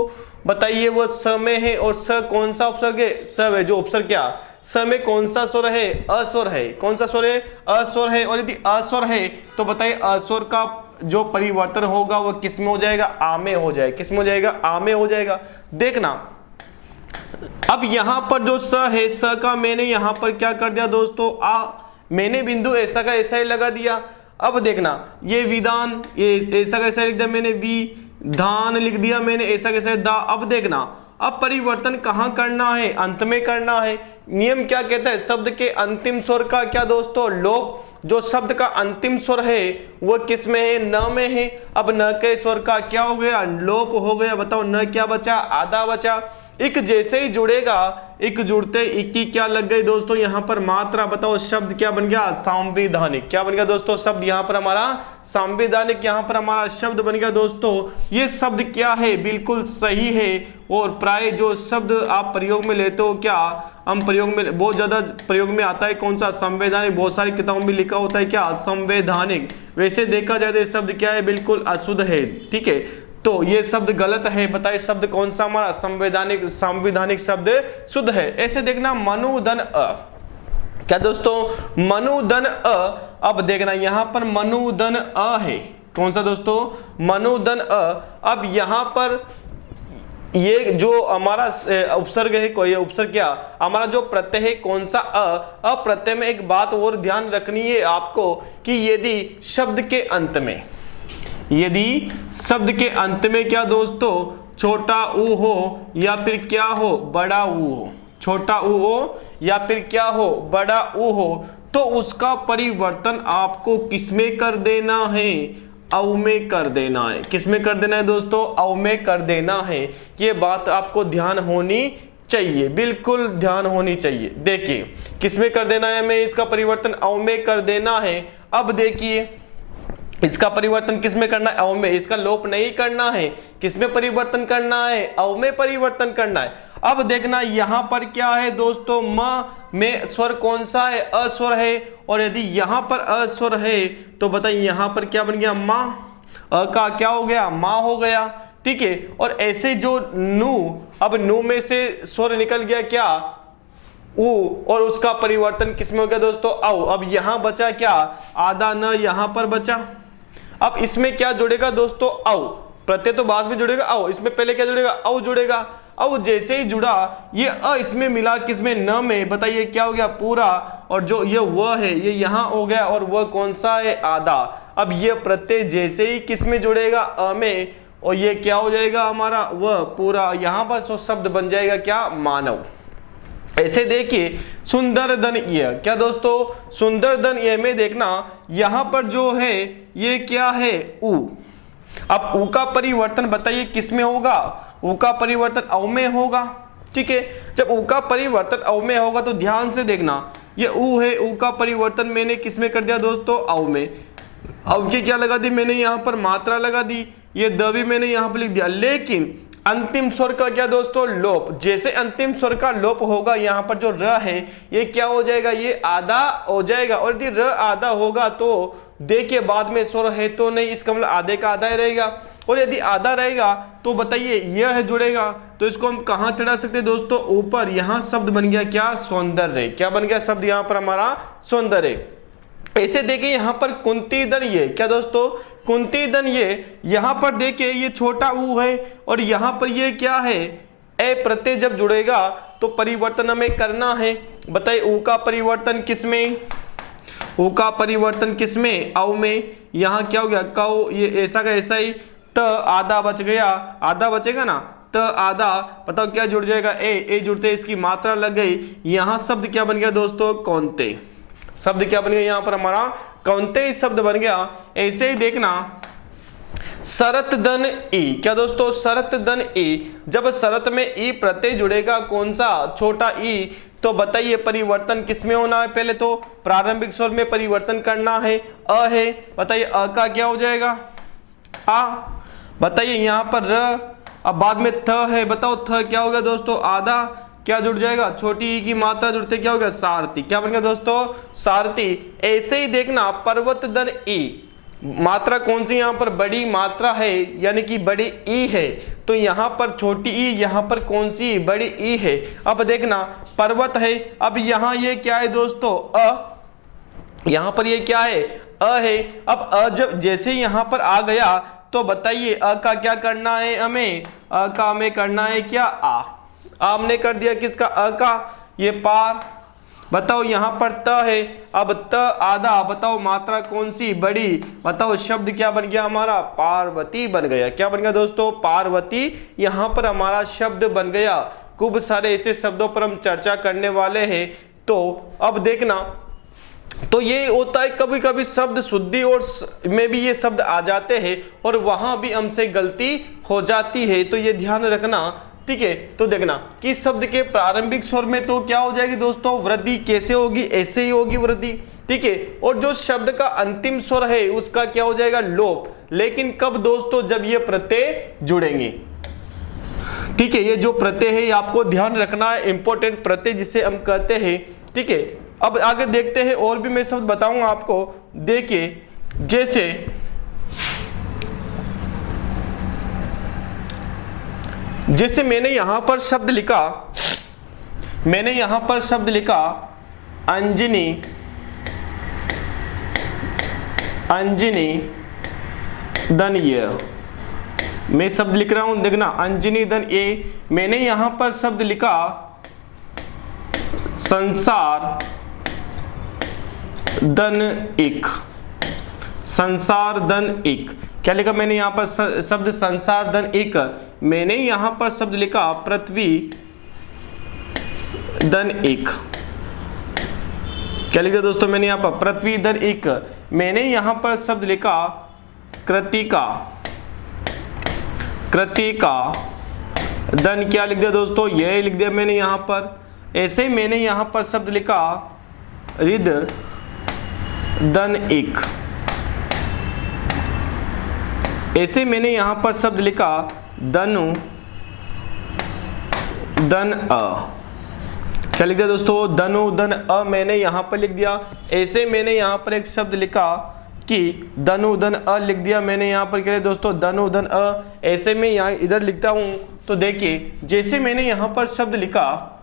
बताइए। वो स में है। और स कौन सा उपसर्ग है? स है। जो उपसर्ग क्या? स में कौन सा स्वर है? अस्वर है। कौन सा स्वर है? अस्वर है। और यदि अस्वर है तो बताइए अस्वर का जो परिवर्तन होगा वो किस में हो जाएगा? आ में हो जाएगा। किस में हो जाएगा? आ में हो जाएगा। देखना, अब यहां पर जो स है, स का मैंने यहां पर क्या कर दिया दोस्तों? आ। मैंने बिंदु ऐसा का ऐसा ही लगा दिया। अब देखना, ये विधान, ये ऐसा का ऐसा लिख दिया मैंने, धान लिख दिया मैंने ऐसा कैसे? दा। अब देखना, अब परिवर्तन कहां करना है? अंत में करना है। नियम क्या कहता है? शब्द के अंतिम स्वर का क्या दोस्तों? लोप। जो शब्द का अंतिम स्वर है वो किस में है? न में है। अब न के स्वर का क्या हो गया? लोप हो गया। बताओ, न क्या बचा? आधा बचा। एक जैसे ही जुड़ेगा, एक जुड़ते एक की क्या लग गई दोस्तों? यहां पर मात्रा। बताओ, शब्द क्या बन गया? संवैधानिक। क्या बन गया दोस्तों? शब्द यहां पर हमारा संवैधानिक, यहां पर हमारा शब्द बन गया दोस्तों। ये शब्द क्या है? बिल्कुल सही है। और प्राय जो शब्द आप प्रयोग में लेते हो, क्या हम प्रयोग में बहुत ज्यादा प्रयोग में आता है कौन सा? संवैधानिक। बहुत सारी किताबों में लिखा होता है क्या? संवैधानिक। वैसे देखा जाए तो शब्द क्या है? बिल्कुल अशुद्ध है। ठीक है, तो ये शब्द गलत है। बताइए शब्द कौन सा हमारा? संवैधानिक। संवैधानिक शब्द शुद्ध है। ऐसे देखना, मनुधन अ। क्या दोस्तों? मनुधन अ। अब देखना, यहां पर मनुधन अ है। कौन सा दोस्तों? मनुधन अ। अब यहां पर ये जो हमारा उपसर्ग है, कोई उपसर्ग क्या? हमारा जो प्रत्यय है कौन सा? अ। प्रत्यय में एक बात और ध्यान रखनी है आपको कि यदि शब्द के अंत में, यदि शब्द के अंत में क्या दोस्तों? छोटा ऊ हो या फिर क्या हो? बड़ा ऊ हो। छोटा ऊ हो या फिर क्या हो? बड़ा ऊ हो, तो उसका परिवर्तन आपको किसमें कर देना है? औ में कर देना है। किसमें कर देना है दोस्तों? औ में कर देना है। ये बात आपको ध्यान होनी चाहिए, बिल्कुल ध्यान होनी चाहिए। देखिए, किसमें कर देना है? हमें इसका परिवर्तन औ में कर देना है। अब देखिए, इसका परिवर्तन किसमें करना है? औ में। इसका लोप नहीं करना है। किसमें परिवर्तन करना है? औ में परिवर्तन करना है। अब देखना, यहां पर क्या है दोस्तों? म में स्वर कौन सा है? अस्वर है। और यदि यहां पर अस्वर है तो बताइए यहां पर क्या बन गया? मां। अ का क्या हो गया? मां हो गया। ठीक है। और ऐसे जो नू, अब नू में से स्वर निकल गया क्या? ऊ। और उसका परिवर्तन किसमें हो गया दोस्तों? औ। अब यहां बचा क्या? आधा न यहां पर बचा। अब इसमें क्या जुड़ेगा दोस्तों? औ। प्रत्यय तो बाद में जुड़ेगा औ, इसमें पहले क्या जुड़ेगा? औ जुड़ेगा। अब जैसे ही जुड़ा ये अ इसमें मिला किसमें, न में, बताइए क्या हो गया पूरा, और जो ये व है ये यहाँ हो गया, और वह कौन सा है, आधा। अब ये प्रत्यय जैसे ही किसमें जुड़ेगा, अ में, और ये क्या हो जाएगा हमारा वह पूरा, यहाँ पर शब्द बन जाएगा क्या, मानव। ऐसे देखिए सुंदर धन ये, क्या दोस्तों सुंदर धन ये में देखना यहां पर जो है ये क्या है, उ। अब उ का परिवर्तन बताइए किस में होगा, उ का परिवर्तन अव में होगा, ठीक है। जब उ का परिवर्तन अव में होगा तो ध्यान से देखना, ये उ है, उ का परिवर्तन मैंने किस में कर दिया दोस्तों, अव में। अव की क्या लगा दी मैंने यहाँ पर, मात्रा लगा दी, ये द भी मैंने यहाँ पर लिख दिया। लेकिन अंतिम स्वर का क्या दोस्तों, लोप। जैसे अंतिम स्वर का लोप होगा यहाँ पर जो र है ये क्या हो जाएगा, ये आधा हो जाएगा। और यदि र आधा होगा तो देखिए बाद में स्वर है तो नहीं, इसका मतलब आधे का आधा ही रहेगा। और यदि आधा रहेगा तो बताइए यह जुड़ेगा, तो इसको हम कहाँ चढ़ा सकते हैं दोस्तों, ऊपर। यहाँ शब्द बन गया क्या, सौंदर्य। क्या बन गया शब्द यहाँ पर हमारा, सौंदर्य। ऐसे देखिए यहाँ पर कुंती धन ये, क्या दोस्तों कुंती धन ये, यहां पर देखिए ये छोटा ऊ है, और यहां पर ये क्या है, ए प्रत्यय जब जुड़ेगा तो परिवर्तन हमें करना है। बताइए ऊ का परिवर्तन किसमें, ऊ का परिवर्तन किसमें, अव में। यहां क्या हो गया, कौ, ये ऐसा का ऐसा ही, त आधा बच गया, आधा बचेगा ना, त आधा, बताओ क्या जुड़ जाएगा, ए जुड़ते इसकी मात्रा लग गई। यहां शब्द क्या बन गया दोस्तों, कौनते। शब्द क्या बन गया यहाँ पर हमारा, कौनते शब्द बन गया। ऐसे ही देखना शरत धन ई, क्या दोस्तों शरत धन ई। जब शरत में ई प्रत्यय जुड़ेगा कौन सा, छोटा ई, तो बताइए परिवर्तन किसमें होना है, पहले तो प्रारंभिक स्वर में परिवर्तन करना है, अ है। बताइए अ का क्या हो जाएगा, आ। बताइए यहाँ पर र, अब बाद में थ है, बताओ थ क्या हो गया दोस्तों, आधा। क्या जुड़ जाएगा, छोटी ई की मात्रा जुड़ते क्या हो गया, सारथी। क्या बन गया दोस्तों, सारथी। ऐसे ही देखना पर्वत धन ई, मात्रा कौन सी यहाँ पर, बड़ी मात्रा है, यानी कि बड़ी ई है, तो यहाँ पर छोटी ई, यहाँ पर कौन सी, बड़ी ई है। अब देखना पर्वत है, अब यहाँ ये क्या है दोस्तों, अ, यहाँ पर ये क्या है, अ है। अब अ जब जैसे यहाँ पर आ गया तो बताइए अ का क्या करना है हमें, अ का हमें करना है क्या, आ। हमने कर दिया किसका, अ का, ये पार। बताओ यहाँ पर त है, अब त आधा, बताओ मात्रा कौन सी, बड़ी। बताओ शब्द क्या बन गया हमारा, पार्वती बन गया। क्या बन गया दोस्तों, पार्वती। यहाँ पर हमारा शब्द बन गया। खूब सारे ऐसे शब्दों पर हम चर्चा करने वाले हैं। तो अब देखना, तो ये होता है कभी कभी शब्द शुद्धि और में भी ये शब्द आ जाते हैं और वहां भी हमसे गलती हो जाती है, तो ये ध्यान रखना, ठीक है। तो देखना कि शब्द के प्रारंभिक स्वर में तो क्या हो जाएगी दोस्तों, वृद्धि। कैसे होगी, ऐसे ही होगी वृद्धि, ठीक है। और जो शब्द का अंतिम स्वर है उसका क्या हो जाएगा, लोप। लेकिन कब दोस्तों, जब ये प्रत्यय जुड़ेंगे, ठीक है। ये जो प्रत्यय है आपको ध्यान रखना है, इंपॉर्टेंट प्रत्यय जिसे हम कहते हैं, ठीक है। अब आगे देखते हैं, और भी मैं शब्द बताऊंगा आपको। देखिए जैसे मैंने यहां पर शब्द लिखा, अंजनी, धन ये, मैं शब्द लिख रहा हूं, देखना अंजनी धन ए। मैंने यहां पर शब्द लिखा संसार धन एक, संसार धन एक। क्या लिखा मैंने यहां पर शब्द संसार धन एक। मैंने यहां पर शब्द लिखा पृथ्वी धन एक। क्या लिखा दोस्तों, मैंने यहां पर पृथ्वी धन एक। मैंने यहां पर शब्द लिखा कृतिका, धन क्या लिख दिया दोस्तों, यह लिख दिया मैंने यहां पर। ऐसे मैंने यहां पर शब्द लिखा रिद धन एक। ऐसे मैंने यहां पर शब्द लिखा धनु धन अ। क्या लिख दिया दोस्तों, धनु धन अ मैंने यहां पर लिख दिया। ऐसे मैंने यहां पर एक शब्द लिखा कि धनु धन अ लिख दिया मैंने यहां पर। क्या है दोस्तों, धनु धन अ। ऐसे में यहां इधर लिखता हूं, तो देखिए जैसे मैंने यहां पर शब्द लिखा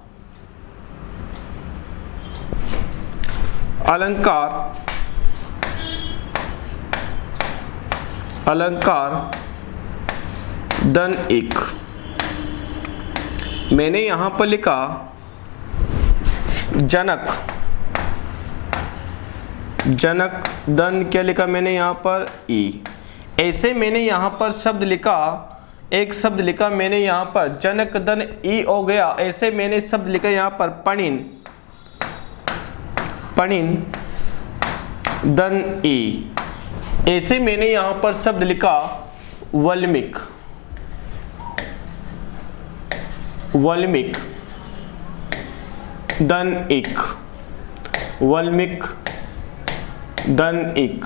अलंकार, धन एक। मैंने यहां पर लिखा जनक, जनक दन क्या लिखा मैंने यहां पर ई। ऐसे मैंने यहां पर शब्द लिखा, एक शब्द लिखा मैंने यहां पर जनक दन ई हो गया। ऐसे मैंने शब्द लिखा यहां पर पणिन, पणिन दन ई। ऐसे मैंने यहां पर शब्द लिखा वल्मीक, वल्मीक दन इक, वल्मीक दन इक।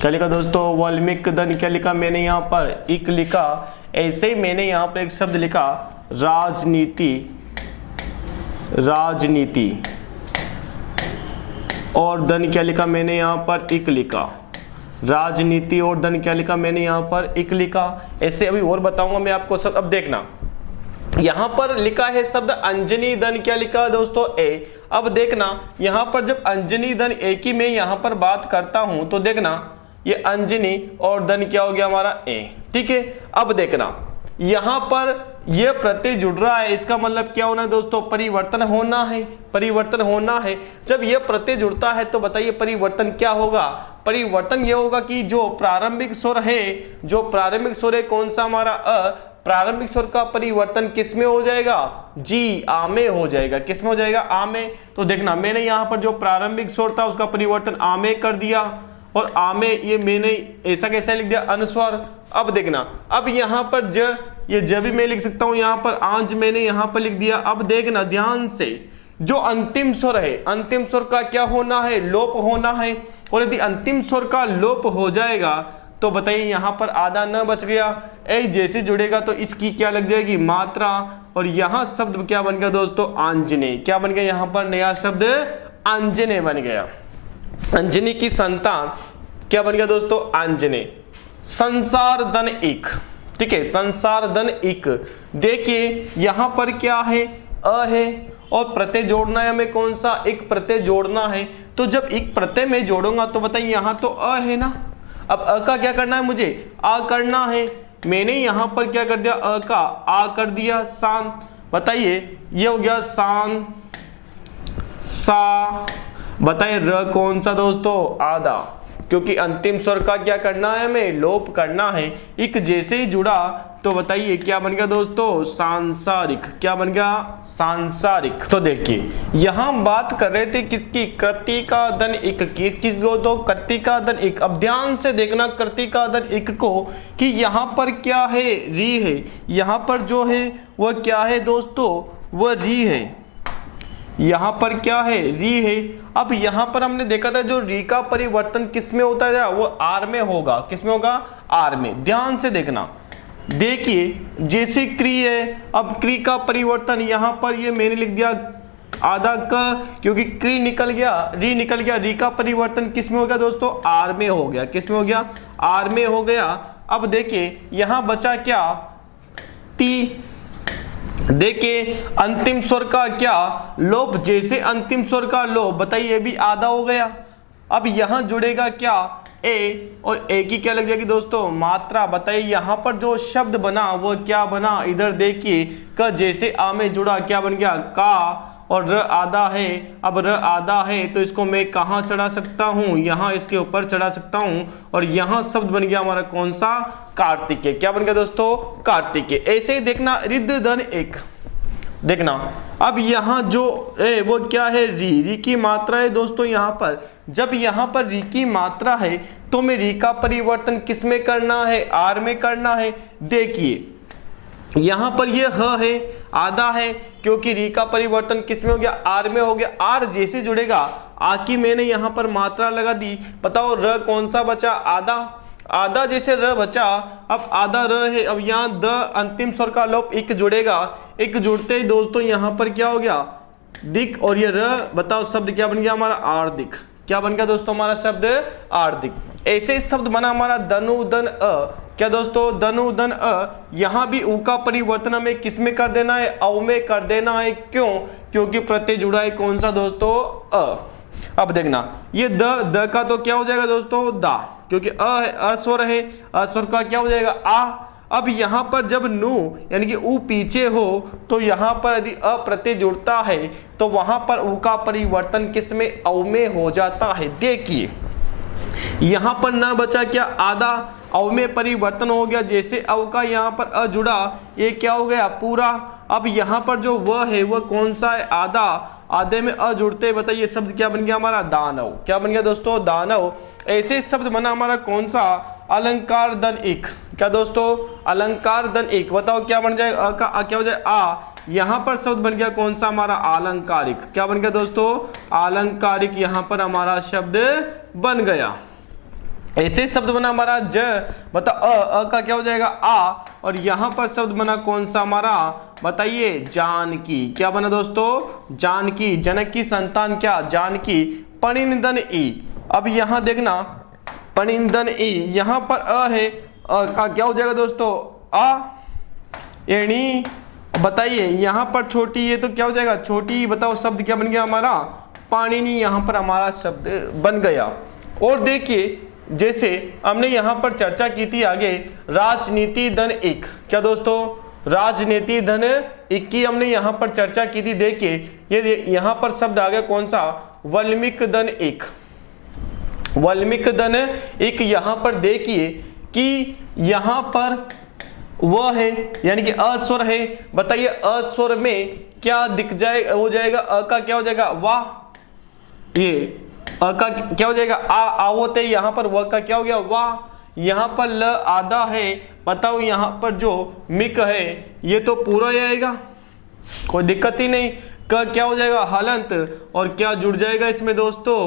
क्या लिखा दोस्तों? वल्मीक दन क्या लिखा मैंने यहां पर? इक लिखा। ऐसे ही मैंने यहां पर एक शब्द लिखा राजनीति, राजनीति, और दन क्या लिखा मैंने यहां पर? इक लिखा। राजनीति और दन क्या लिखा मैंने यहां पर? इक लिखा। ऐसे अभी और बताऊंगा मैं आपको सब। अब देखना यहां पर लिखा है शब्द अंजनी दन क्या लिखा दोस्तों? ए। अब देखना यहां पर जब अंजनी दन ए की मैं यहां पर बात करता हूं तो देखना ये अंजनी और दन क्या हो गया हमारा? ए। ठीक है। अब देखना यहां पर ये प्रत्यय जुड़ रहा है, इसका मतलब क्या होना है दोस्तों? परिवर्तन होना है, परिवर्तन होना है। जब ये प्रत्यय जुड़ता है तो बताइए परिवर्तन क्या होगा? परिवर्तन ये होगा कि जो प्रारंभिक स्वर है, जो प्रारंभिक स्वर है कौन सा हमारा? अ। प्रारंभिक स्वर का परिवर्तन किस में हो जाएगा? जी, आ में हो जाएगा। किस में हो जाएगा? आ में। तो देखना मैंने यहां पर जो प्रारंभिक स्वर था उसका परिवर्तन आ में कर दिया, और आ में ये मैंने ऐसा कैसे लिख दिया? अनुस्वर। अब देखना अब यहां पर ज, ये ज भी मैं लिख सकता हूं, यहां पर आंज मैंने यहां पर लिख दिया। अब देखना ध्यान से, जो अंतिम स्वर है, अंतिम स्वर का क्या होना है? लोप होना है। और यदि अंतिम स्वर का लोप हो जाएगा तो बताइए यहां पर आधा न बच गया, ए जैसे जुड़ेगा तो इसकी क्या लग जाएगी? मात्रा। और यहां शब्द क्या बन गया दोस्तों? आंजने। क्या बन गया यहां पर? नया शब्द आंजने बन गया। अंजनी की संतान क्या बन गया दोस्तों? आंजने। संसार दन इक। ठीक है, संसार दन इक। देखिए यहां पर क्या है? अ है, और प्रत्यय जोड़ना है हमें कौन सा? एक प्रत्यय जोड़ना है। तो जब एक प्रत्यय में जोड़ूंगा तो बताइए यहां तो अ है ना। अब अ का क्या करना है मुझे? आ करना है। मैंने यहां पर क्या कर दिया? अ का आ कर दिया। शान। बताइए ये हो गया शान, सा। बताइए र कौन सा दोस्तों? आधा, क्योंकि अंतिम स्वर का क्या करना है हमें? लोप करना है। इक जैसे ही जुड़ा तो बताइए क्या बन गया दोस्तों? सांसारिक। क्या बन गया? सांसारिक। तो देखिए यहां हम बात कर रहे थे किसकी? कृतिका दन इक की। किस दोस्तों? कृतिका दन इक। अब ध्यान से देखना कृतिका दन इक को कि यहां पर क्या है? री है। यहां पर जो है वह क्या है दोस्तों? वह री है। यहां पर क्या है? री है। अब यहां पर हमने देखा था जो री का परिवर्तन किस में होता है? वो आर में होगा। किस में होगा? आर में। ध्यान से देखना, देखिए जैसे क्री है, अब क्री का परिवर्तन यहां पर ये मैंने लिख दिया आधा क, क्योंकि क्री निकल गया, री निकल गया। री का परिवर्तन किस में हो गया दोस्तों? आर में हो गया। किस में हो गया? आर में हो गया। अब देखिए यहां बचा क्या? ती। देखिए अंतिम स्वर का क्या? लोप। जैसे अंतिम स्वर का लोप, बताइए भी आधा हो गया। अब यहां जुड़ेगा क्या? ए, और ए की क्या लग जाएगी दोस्तों? मात्रा। बताइए यहां पर जो शब्द बना वो क्या बना? इधर देखिए क जैसे आ में जुड़ा क्या बन गया? का। और र आधा है। अब र आधा है तो इसको मैं कहां चढ़ा सकता हूं? यहां इसके ऊपर चढ़ा सकता हूं। और यहां शब्द बन गया हमारा कौन सा? कार्तिकेय। क्या बन गया दोस्तों? कार्तिकेय। ऐसे ही देखना रिद्ध धन एक। देखना अब यहां जो है वो क्या है? री। री की मात्रा है दोस्तों यहां पर। जब यहां पर री की मात्रा है तो मैं री का परिवर्तन किस में करना है? आर में करना है। देखिए यहां पर ये ह है, आधा है, क्योंकि री का परिवर्तन किस में हो गया? आर में हो गया। आर जैसे जुड़ेगा, आ की मैंने यहां पर मात्रा लगा दी। बताओ र कौन सा बचा? आधा। आधा जैसे र बचा, अब आधा र है। अब यहाँ द अंतिम स्वर का लोप इक जुड़ेगा। इक जुड़ते ही दोस्तों यहाँ पर क्या हो गया? दिक। और ये र, बताओ शब्द क्या बन गया हमारा? आर्दिक। क्या बन गया दोस्तों हमारा शब्द? आर्दिक। ऐसे ही शब्द बना हमारा धनुधन अ। क्या दोस्तों? धनुधन अ। यहां भी उ का परिवर्तन हमें किस में कर देना है? औ में कर देना है। क्यों? क्योंकि प्रत्यय जुड़ा है कौन सा दोस्तों? अ। अब देखना ये द का तो क्या हो जाएगा दोस्तों? दा, क्योंकि अ है, अस्वर है। अस्वर का क्या हो जाएगा? आ। अब यहाँ पर जब नु यानी कि उ पीछे हो तो यहाँ पर यदि अ प्रत्यय जुड़ता है तो वहां पर उ का परिवर्तन किस में, औ में हो जाता है। देखिए यहां पर ना बचा क्या, आधा, औ में परिवर्तन हो गया। जैसे औ का यहाँ पर अ जुड़ा, ये क्या हो गया, पूरा। अब यहाँ पर जो वह है वह कौन सा है, आधा, आधे में अ जुड़ते, बताइए शब्द क्या बन गया हमारा, दानव। क्या बन गया दोस्तों, दानव। ऐसे शब्द बना हमारा कौन सा, अलंकार धन एक। क्या दोस्तों, अलंकार धन एक। बताओ क्या बन जाएगा, अ का आ क्या हो जाए, आ। यहाँ पर शब्द बन गया कौन सा हमारा, आलंकारिक। क्या बन गया दोस्तों, आलंकारिक। यहाँ पर हमारा शब्द बन गया। ऐसे शब्द बना हमारा ज, बता अ का क्या हो जाएगा, आ। और यहाँ पर शब्द बना कौन सा हमारा, बताइए, जानकी। क्या बना दोस्तों, जानकी। जनक की संतान क्या, जानकी। पणिनदन ई। अब यहाँ देखना, पणिनदन ई, यहाँ पर अ है, अ का क्या हो जाएगा दोस्तों, आ, एणी। बताइए यहाँ पर छोटी, ये तो क्या हो जाएगा, छोटी। बताओ शब्द क्या बन गया हमारा, पाणिनि। यहाँ पर हमारा शब्द बन गया। और देखिए जैसे हमने यहाँ पर चर्चा की थी आगे, राजनीति धन एक। क्या दोस्तों, राजनीति धन एक की हमने यहाँ पर चर्चा की थी। देखिए ये यहाँ पर शब्द आ गया कौन सा, वाल्मीकि धन एक। वाल्मीकि धन एक। यहाँ पर देखिए कि यहाँ पर वह है यानी कि अस्वर है। बताइए अस्वर में क्या दिख जाए, हो जाएगा, अ का क्या हो जाएगा, वाह। ये अ का क्या हो जाएगा, आ, आवते। यहाँ पर व का क्या हो गया, वाह। यहाँ पर ल आधा है। बताओ यहाँ पर जो मिक है ये तो पूरा ही आएगा, कोई दिक्कत ही नहीं। क क्या हो जाएगा, हलंत। और क्या जुड़ जाएगा इसमें दोस्तों,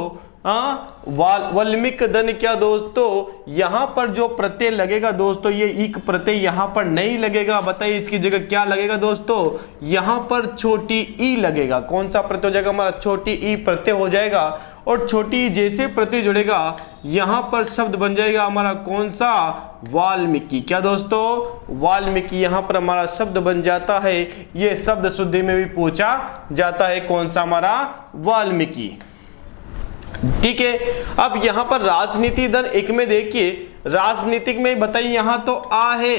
वाल्मीकि धन। क्या दोस्तों, यहाँ पर जो प्रत्यय लगेगा दोस्तों, ये इक प्रत्यय यहाँ पर नहीं लगेगा। बताइए इसकी जगह क्या लगेगा दोस्तों, यहाँ पर छोटी ई लगेगा। कौन सा प्रत्यय हो जाएगा हमारा, छोटी ई प्रत्यय हो जाएगा। और छोटी जैसे प्रत्यय जुड़ेगा यहाँ पर शब्द बन जाएगा हमारा कौन सा, वाल्मीकि। क्या दोस्तों, वाल्मीकि। यहाँ पर हमारा शब्द बन जाता है। ये शब्द शुद्धि में भी पूछा जाता है, कौन सा हमारा, वाल्मीकि। ठीक है। अब यहाँ पर राजनीति धन एक में देखिए, राजनीतिक में बताइए यहाँ तो आ है,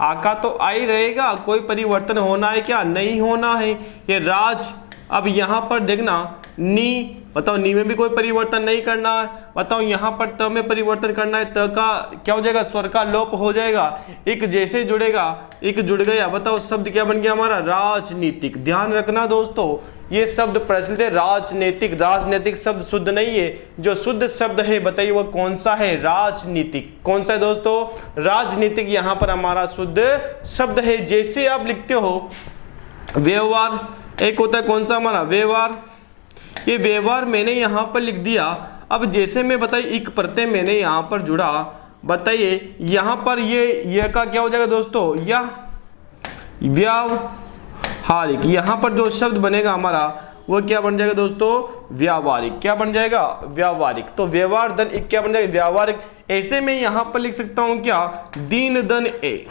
आ का तो आ ही रहेगा, कोई परिवर्तन होना है क्या, नहीं होना है। ये राज। अब यहाँ पर देखना नी, बताओ नी में भी कोई परिवर्तन नहीं करना है। बताओ यहाँ पर त में परिवर्तन करना है, त का क्या हो जाएगा, स्वर का लोप हो जाएगा। एक जैसे जुड़ेगा, एक जुड़ गया। बताओ शब्द क्या बन गया हमारा, राजनीतिक। ध्यान रखना दोस्तों, ये शब्द प्रचलित है, राजनीतिक। राजनीतिक शब्द शुद्ध नहीं है, जो शुद्ध शब्द है बताइए वो कौन सा है, राजनीतिक। कौन सा है दोस्तों, राजनीतिक। यहाँ पर हमारा शुद्ध शब्द है। जैसे आप लिखते हो व्यवहार, एक होता है कौन सा हमारा, व्यवहार। ये व्यवहार मैंने यहाँ पर लिख दिया। अब जैसे मैं बताइए एक प्रत्यय मैंने यहाँ पर जुड़ा, बताइए यहाँ पर ये का क्या हो जाएगा दोस्तों, या व्यावहारिक। यहाँ पर जो शब्द बनेगा हमारा वो क्या बन जाएगा दोस्तों, व्यावहारिक। क्या बन जाएगा, व्यावहारिक। तो व्यवहार धन एक क्या बन जाएगा, व्यावहारिक। ऐसे में यहाँ पर लिख सकता हूँ क्या, दीन धन ए।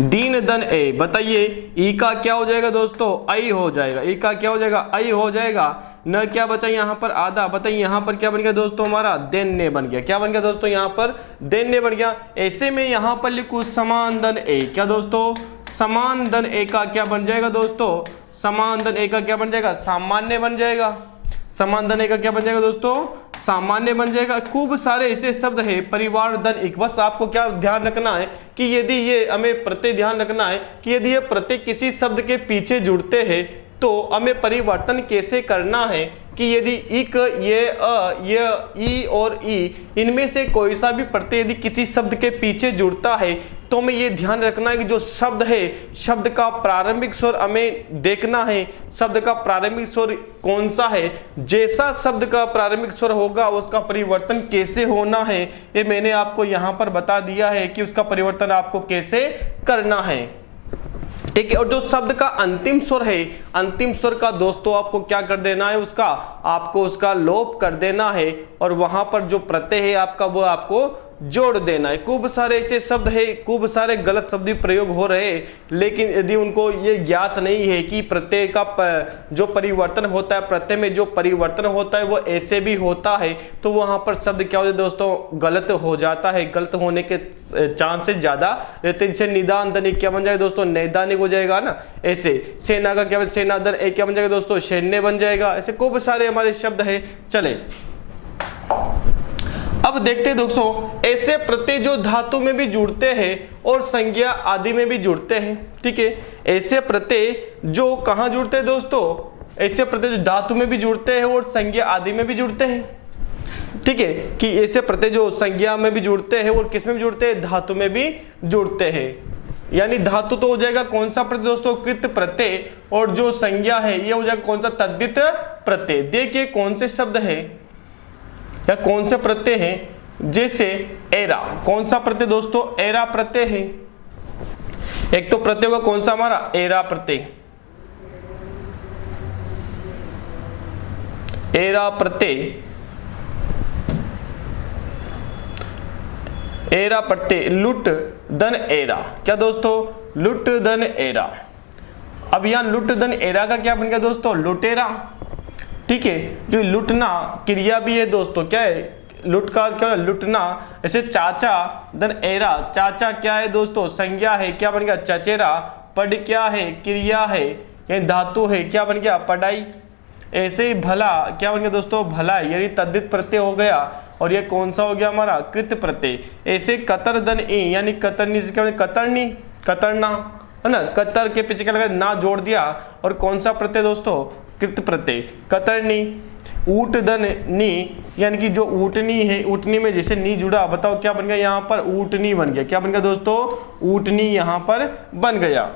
दीन धन ए। बताइए ई का क्या हो जाएगा दोस्तों, आई हो जाएगा। ई का क्या हो जाएगा, आई हो जाएगा। न क्या बचा यहाँ पर, आधा। बताइए यहाँ पर क्या बन गया दोस्तों हमारा, दैन्य बन गया। क्या बन गया दोस्तों, यहाँ पर दैन्य बन गया। ऐसे में यहाँ पर लिखूं समान धन ए। क्या दोस्तों, समान धन ए का क्या बन जाएगा दोस्तों, समान धन ए का क्या बन जाएगा, सामान्य बन जाएगा। समान धन का क्या बन जाएगा दोस्तों, सामान्य बन जाएगा। खूब सारे ऐसे शब्द है, परिवार धन एक। बस आपको क्या ध्यान रखना है कि यदि ये हमें प्रत्यय ध्यान रखना है कि यदि ये प्रत्यय किसी शब्द के पीछे जुड़ते हैं तो हमें परिवर्तन कैसे करना है कि यदि इक, ये अ, ये ई और ई, इनमें से कोई सा भी प्रत्यय यदि किसी शब्द के पीछे जुड़ता है तो हमें ये ध्यान रखना है कि जो शब्द है, शब्द का प्रारंभिक स्वर हमें देखना है। शब्द का प्रारंभिक स्वर कौन सा है, जैसा शब्द का प्रारंभिक स्वर होगा उसका परिवर्तन कैसे होना है, ये मैंने आपको यहाँ पर बता दिया है कि उसका परिवर्तन आपको कैसे करना है। ठीक है। और जो शब्द का अंतिम स्वर है, अंतिम स्वर का दोस्तों आपको क्या कर देना है, उसका आपको उसका लोप कर देना है। और वहां पर जो प्रत्यय है आपका वो आपको जोड़ देना है। खूब सारे ऐसे शब्द है, खूब सारे गलत शब्द प्रयोग हो रहे, लेकिन यदि उनको ये ज्ञात नहीं है कि प्रत्यय का जो परिवर्तन होता है, प्रत्यय में जो परिवर्तन होता है वो ऐसे भी होता है, तो वहां पर शब्द क्या हो जाता है दोस्तों, गलत हो जाता है। गलत होने के चांसेस ज्यादा रहते। जैसे निदान दैनिक क्या बन जाएगा दोस्तों, नैदानिक हो जाएगा ना। ऐसे सेना का क्या, सेनादन एक क्या बन जाएगा दोस्तों, सैन्य बन जाएगा। ऐसे खूब सारे हमारे शब्द है। चले अब देखते हैं दोस्तों, ऐसे प्रत्यय जो धातु में भी जुड़ते हैं और संज्ञा आदि में भी जुड़ते हैं। ठीक है, ऐसे प्रत्यय जो कहां जुड़ते हैं दोस्तों, ऐसे प्रत्यय जो धातु में भी जुड़ते हैं और संज्ञा आदि में भी जुड़ते हैं। ठीक है, कि ऐसे प्रत्यय जो संज्ञा में भी जुड़ते हैं और किस में भी जुड़ते हैं, धातु में भी जुड़ते हैं। यानी धातु तो हो जाएगा कौन सा प्रत्यय दोस्तों, कृत प्रत्यय, और जो संज्ञा है ये हो जाएगा कौन सा, तद्धित प्रत्यय। देखिए कौन से शब्द है या कौन से प्रत्यय हैं, जैसे एरा, कौन सा प्रत्यय दोस्तों, एरा प्रत्यय है। एक तो प्रत्यय होगा कौन सा हमारा, एरा प्रत्यय। एरा प्रत्यय, एरा प्रत्यय, लुट धन एरा। क्या दोस्तों, लुट धन एरा। अब यहां लुट धन एरा का क्या बन गया दोस्तों, लुटेरा। ठीक है, जो लुटना क्रिया भी है दोस्तों, क्या है, लुट का क्या है, लुटना। ऐसे चाचा धन एरा, चाचा क्या है दोस्तों, संज्ञा है, क्या बन गया, चचेरा। पढ़ क्या है, क्रिया है, यानी धातु है, क्या बन गया, पढ़ाई। ऐसे ही भला क्या बन गया दोस्तों, भलाई, यानी तद्धित प्रत्यय हो गया, और ये कौन सा हो गया हमारा, कृत प्रत्यय। ऐसे कतर धन ई, यानी कतरनी से क्या, कतरनी, कतरना है ना, कतर के पीछे क्या लगा, ना जोड़ दिया, और कौन सा प्रत्यय दोस्तों, कृत प्रत्यय, कतरनी। ऊट धन नी, यानी कि जो ऊटनी है, ऊटनी में जैसे नी जुड़ा, बताओ क्या बन गया यहाँ पर, ऊटनी बन गया। क्या बन गया दोस्तों, ऊटनी यहाँ पर बन गया।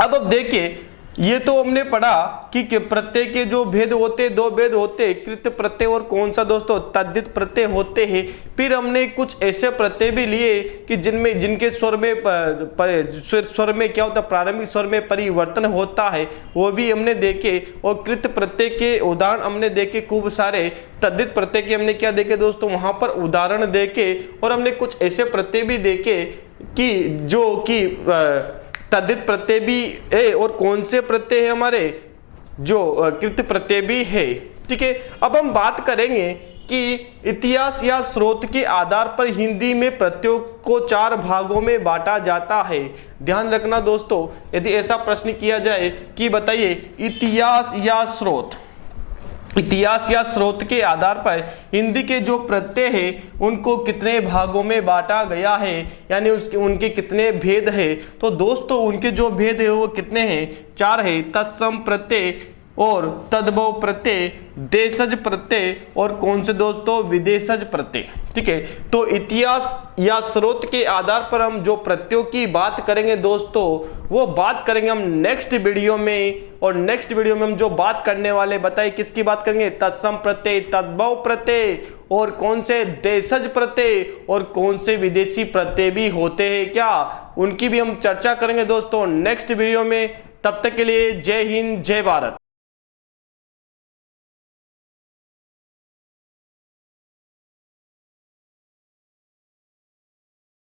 अब देखिए, ये तो हमने पढ़ा कि प्रत्यय के जो भेद होते, दो भेद होते, कृत प्रत्यय और कौन सा दोस्तों, तद्धित प्रत्यय होते हैं। फिर हमने कुछ ऐसे प्रत्यय भी लिए कि जिनमें, जिनके स्वर में क्या होता है, प्रारंभिक स्वर में परिवर्तन होता है, वो भी हमने देखे। और कृत प्रत्यय के उदाहरण हमने देखे खूब सारे। तद्धित प्रत्यय के हमने क्या देखे दोस्तों, वहां पर उदाहरण देखे। और हमने कुछ ऐसे प्रत्यय भी देखे कि जो कि तद्धित प्रत्यय भी है, और कौन से प्रत्यय है हमारे, जो कृत प्रत्यय भी है। ठीक है, अब हम बात करेंगे कि इतिहास या स्रोत के आधार पर हिंदी में प्रत्ययों को 4 भागों में बांटा जाता है। ध्यान रखना दोस्तों, यदि ऐसा प्रश्न किया जाए कि बताइए इतिहास या स्रोत, इतिहास या स्रोत के आधार पर हिंदी के जो प्रत्यय है उनको कितने भागों में बांटा गया है, यानी उसके उनके कितने भेद है, तो दोस्तों उनके जो भेद है वो कितने हैं, 4 है। तत्सम प्रत्यय और तद्भव प्रत्यय, देशज प्रत्यय, और कौन से दोस्तों, विदेशज प्रत्यय। ठीक है, तो इतिहास या स्रोत के आधार पर हम जो प्रत्ययों की बात करेंगे दोस्तों, वो बात करेंगे हम नेक्स्ट वीडियो में। और नेक्स्ट वीडियो में हम जो बात करने वाले, बताइए किसकी बात करेंगे, तत्सम प्रत्यय, तद्भव प्रत्यय, और कौन से देशज प्रत्यय, और कौन से विदेशी प्रत्यय भी होते हैं क्या, उनकी भी हम चर्चा करेंगे दोस्तों नेक्स्ट वीडियो में। तब तक के लिए जय हिंद, जय भारत।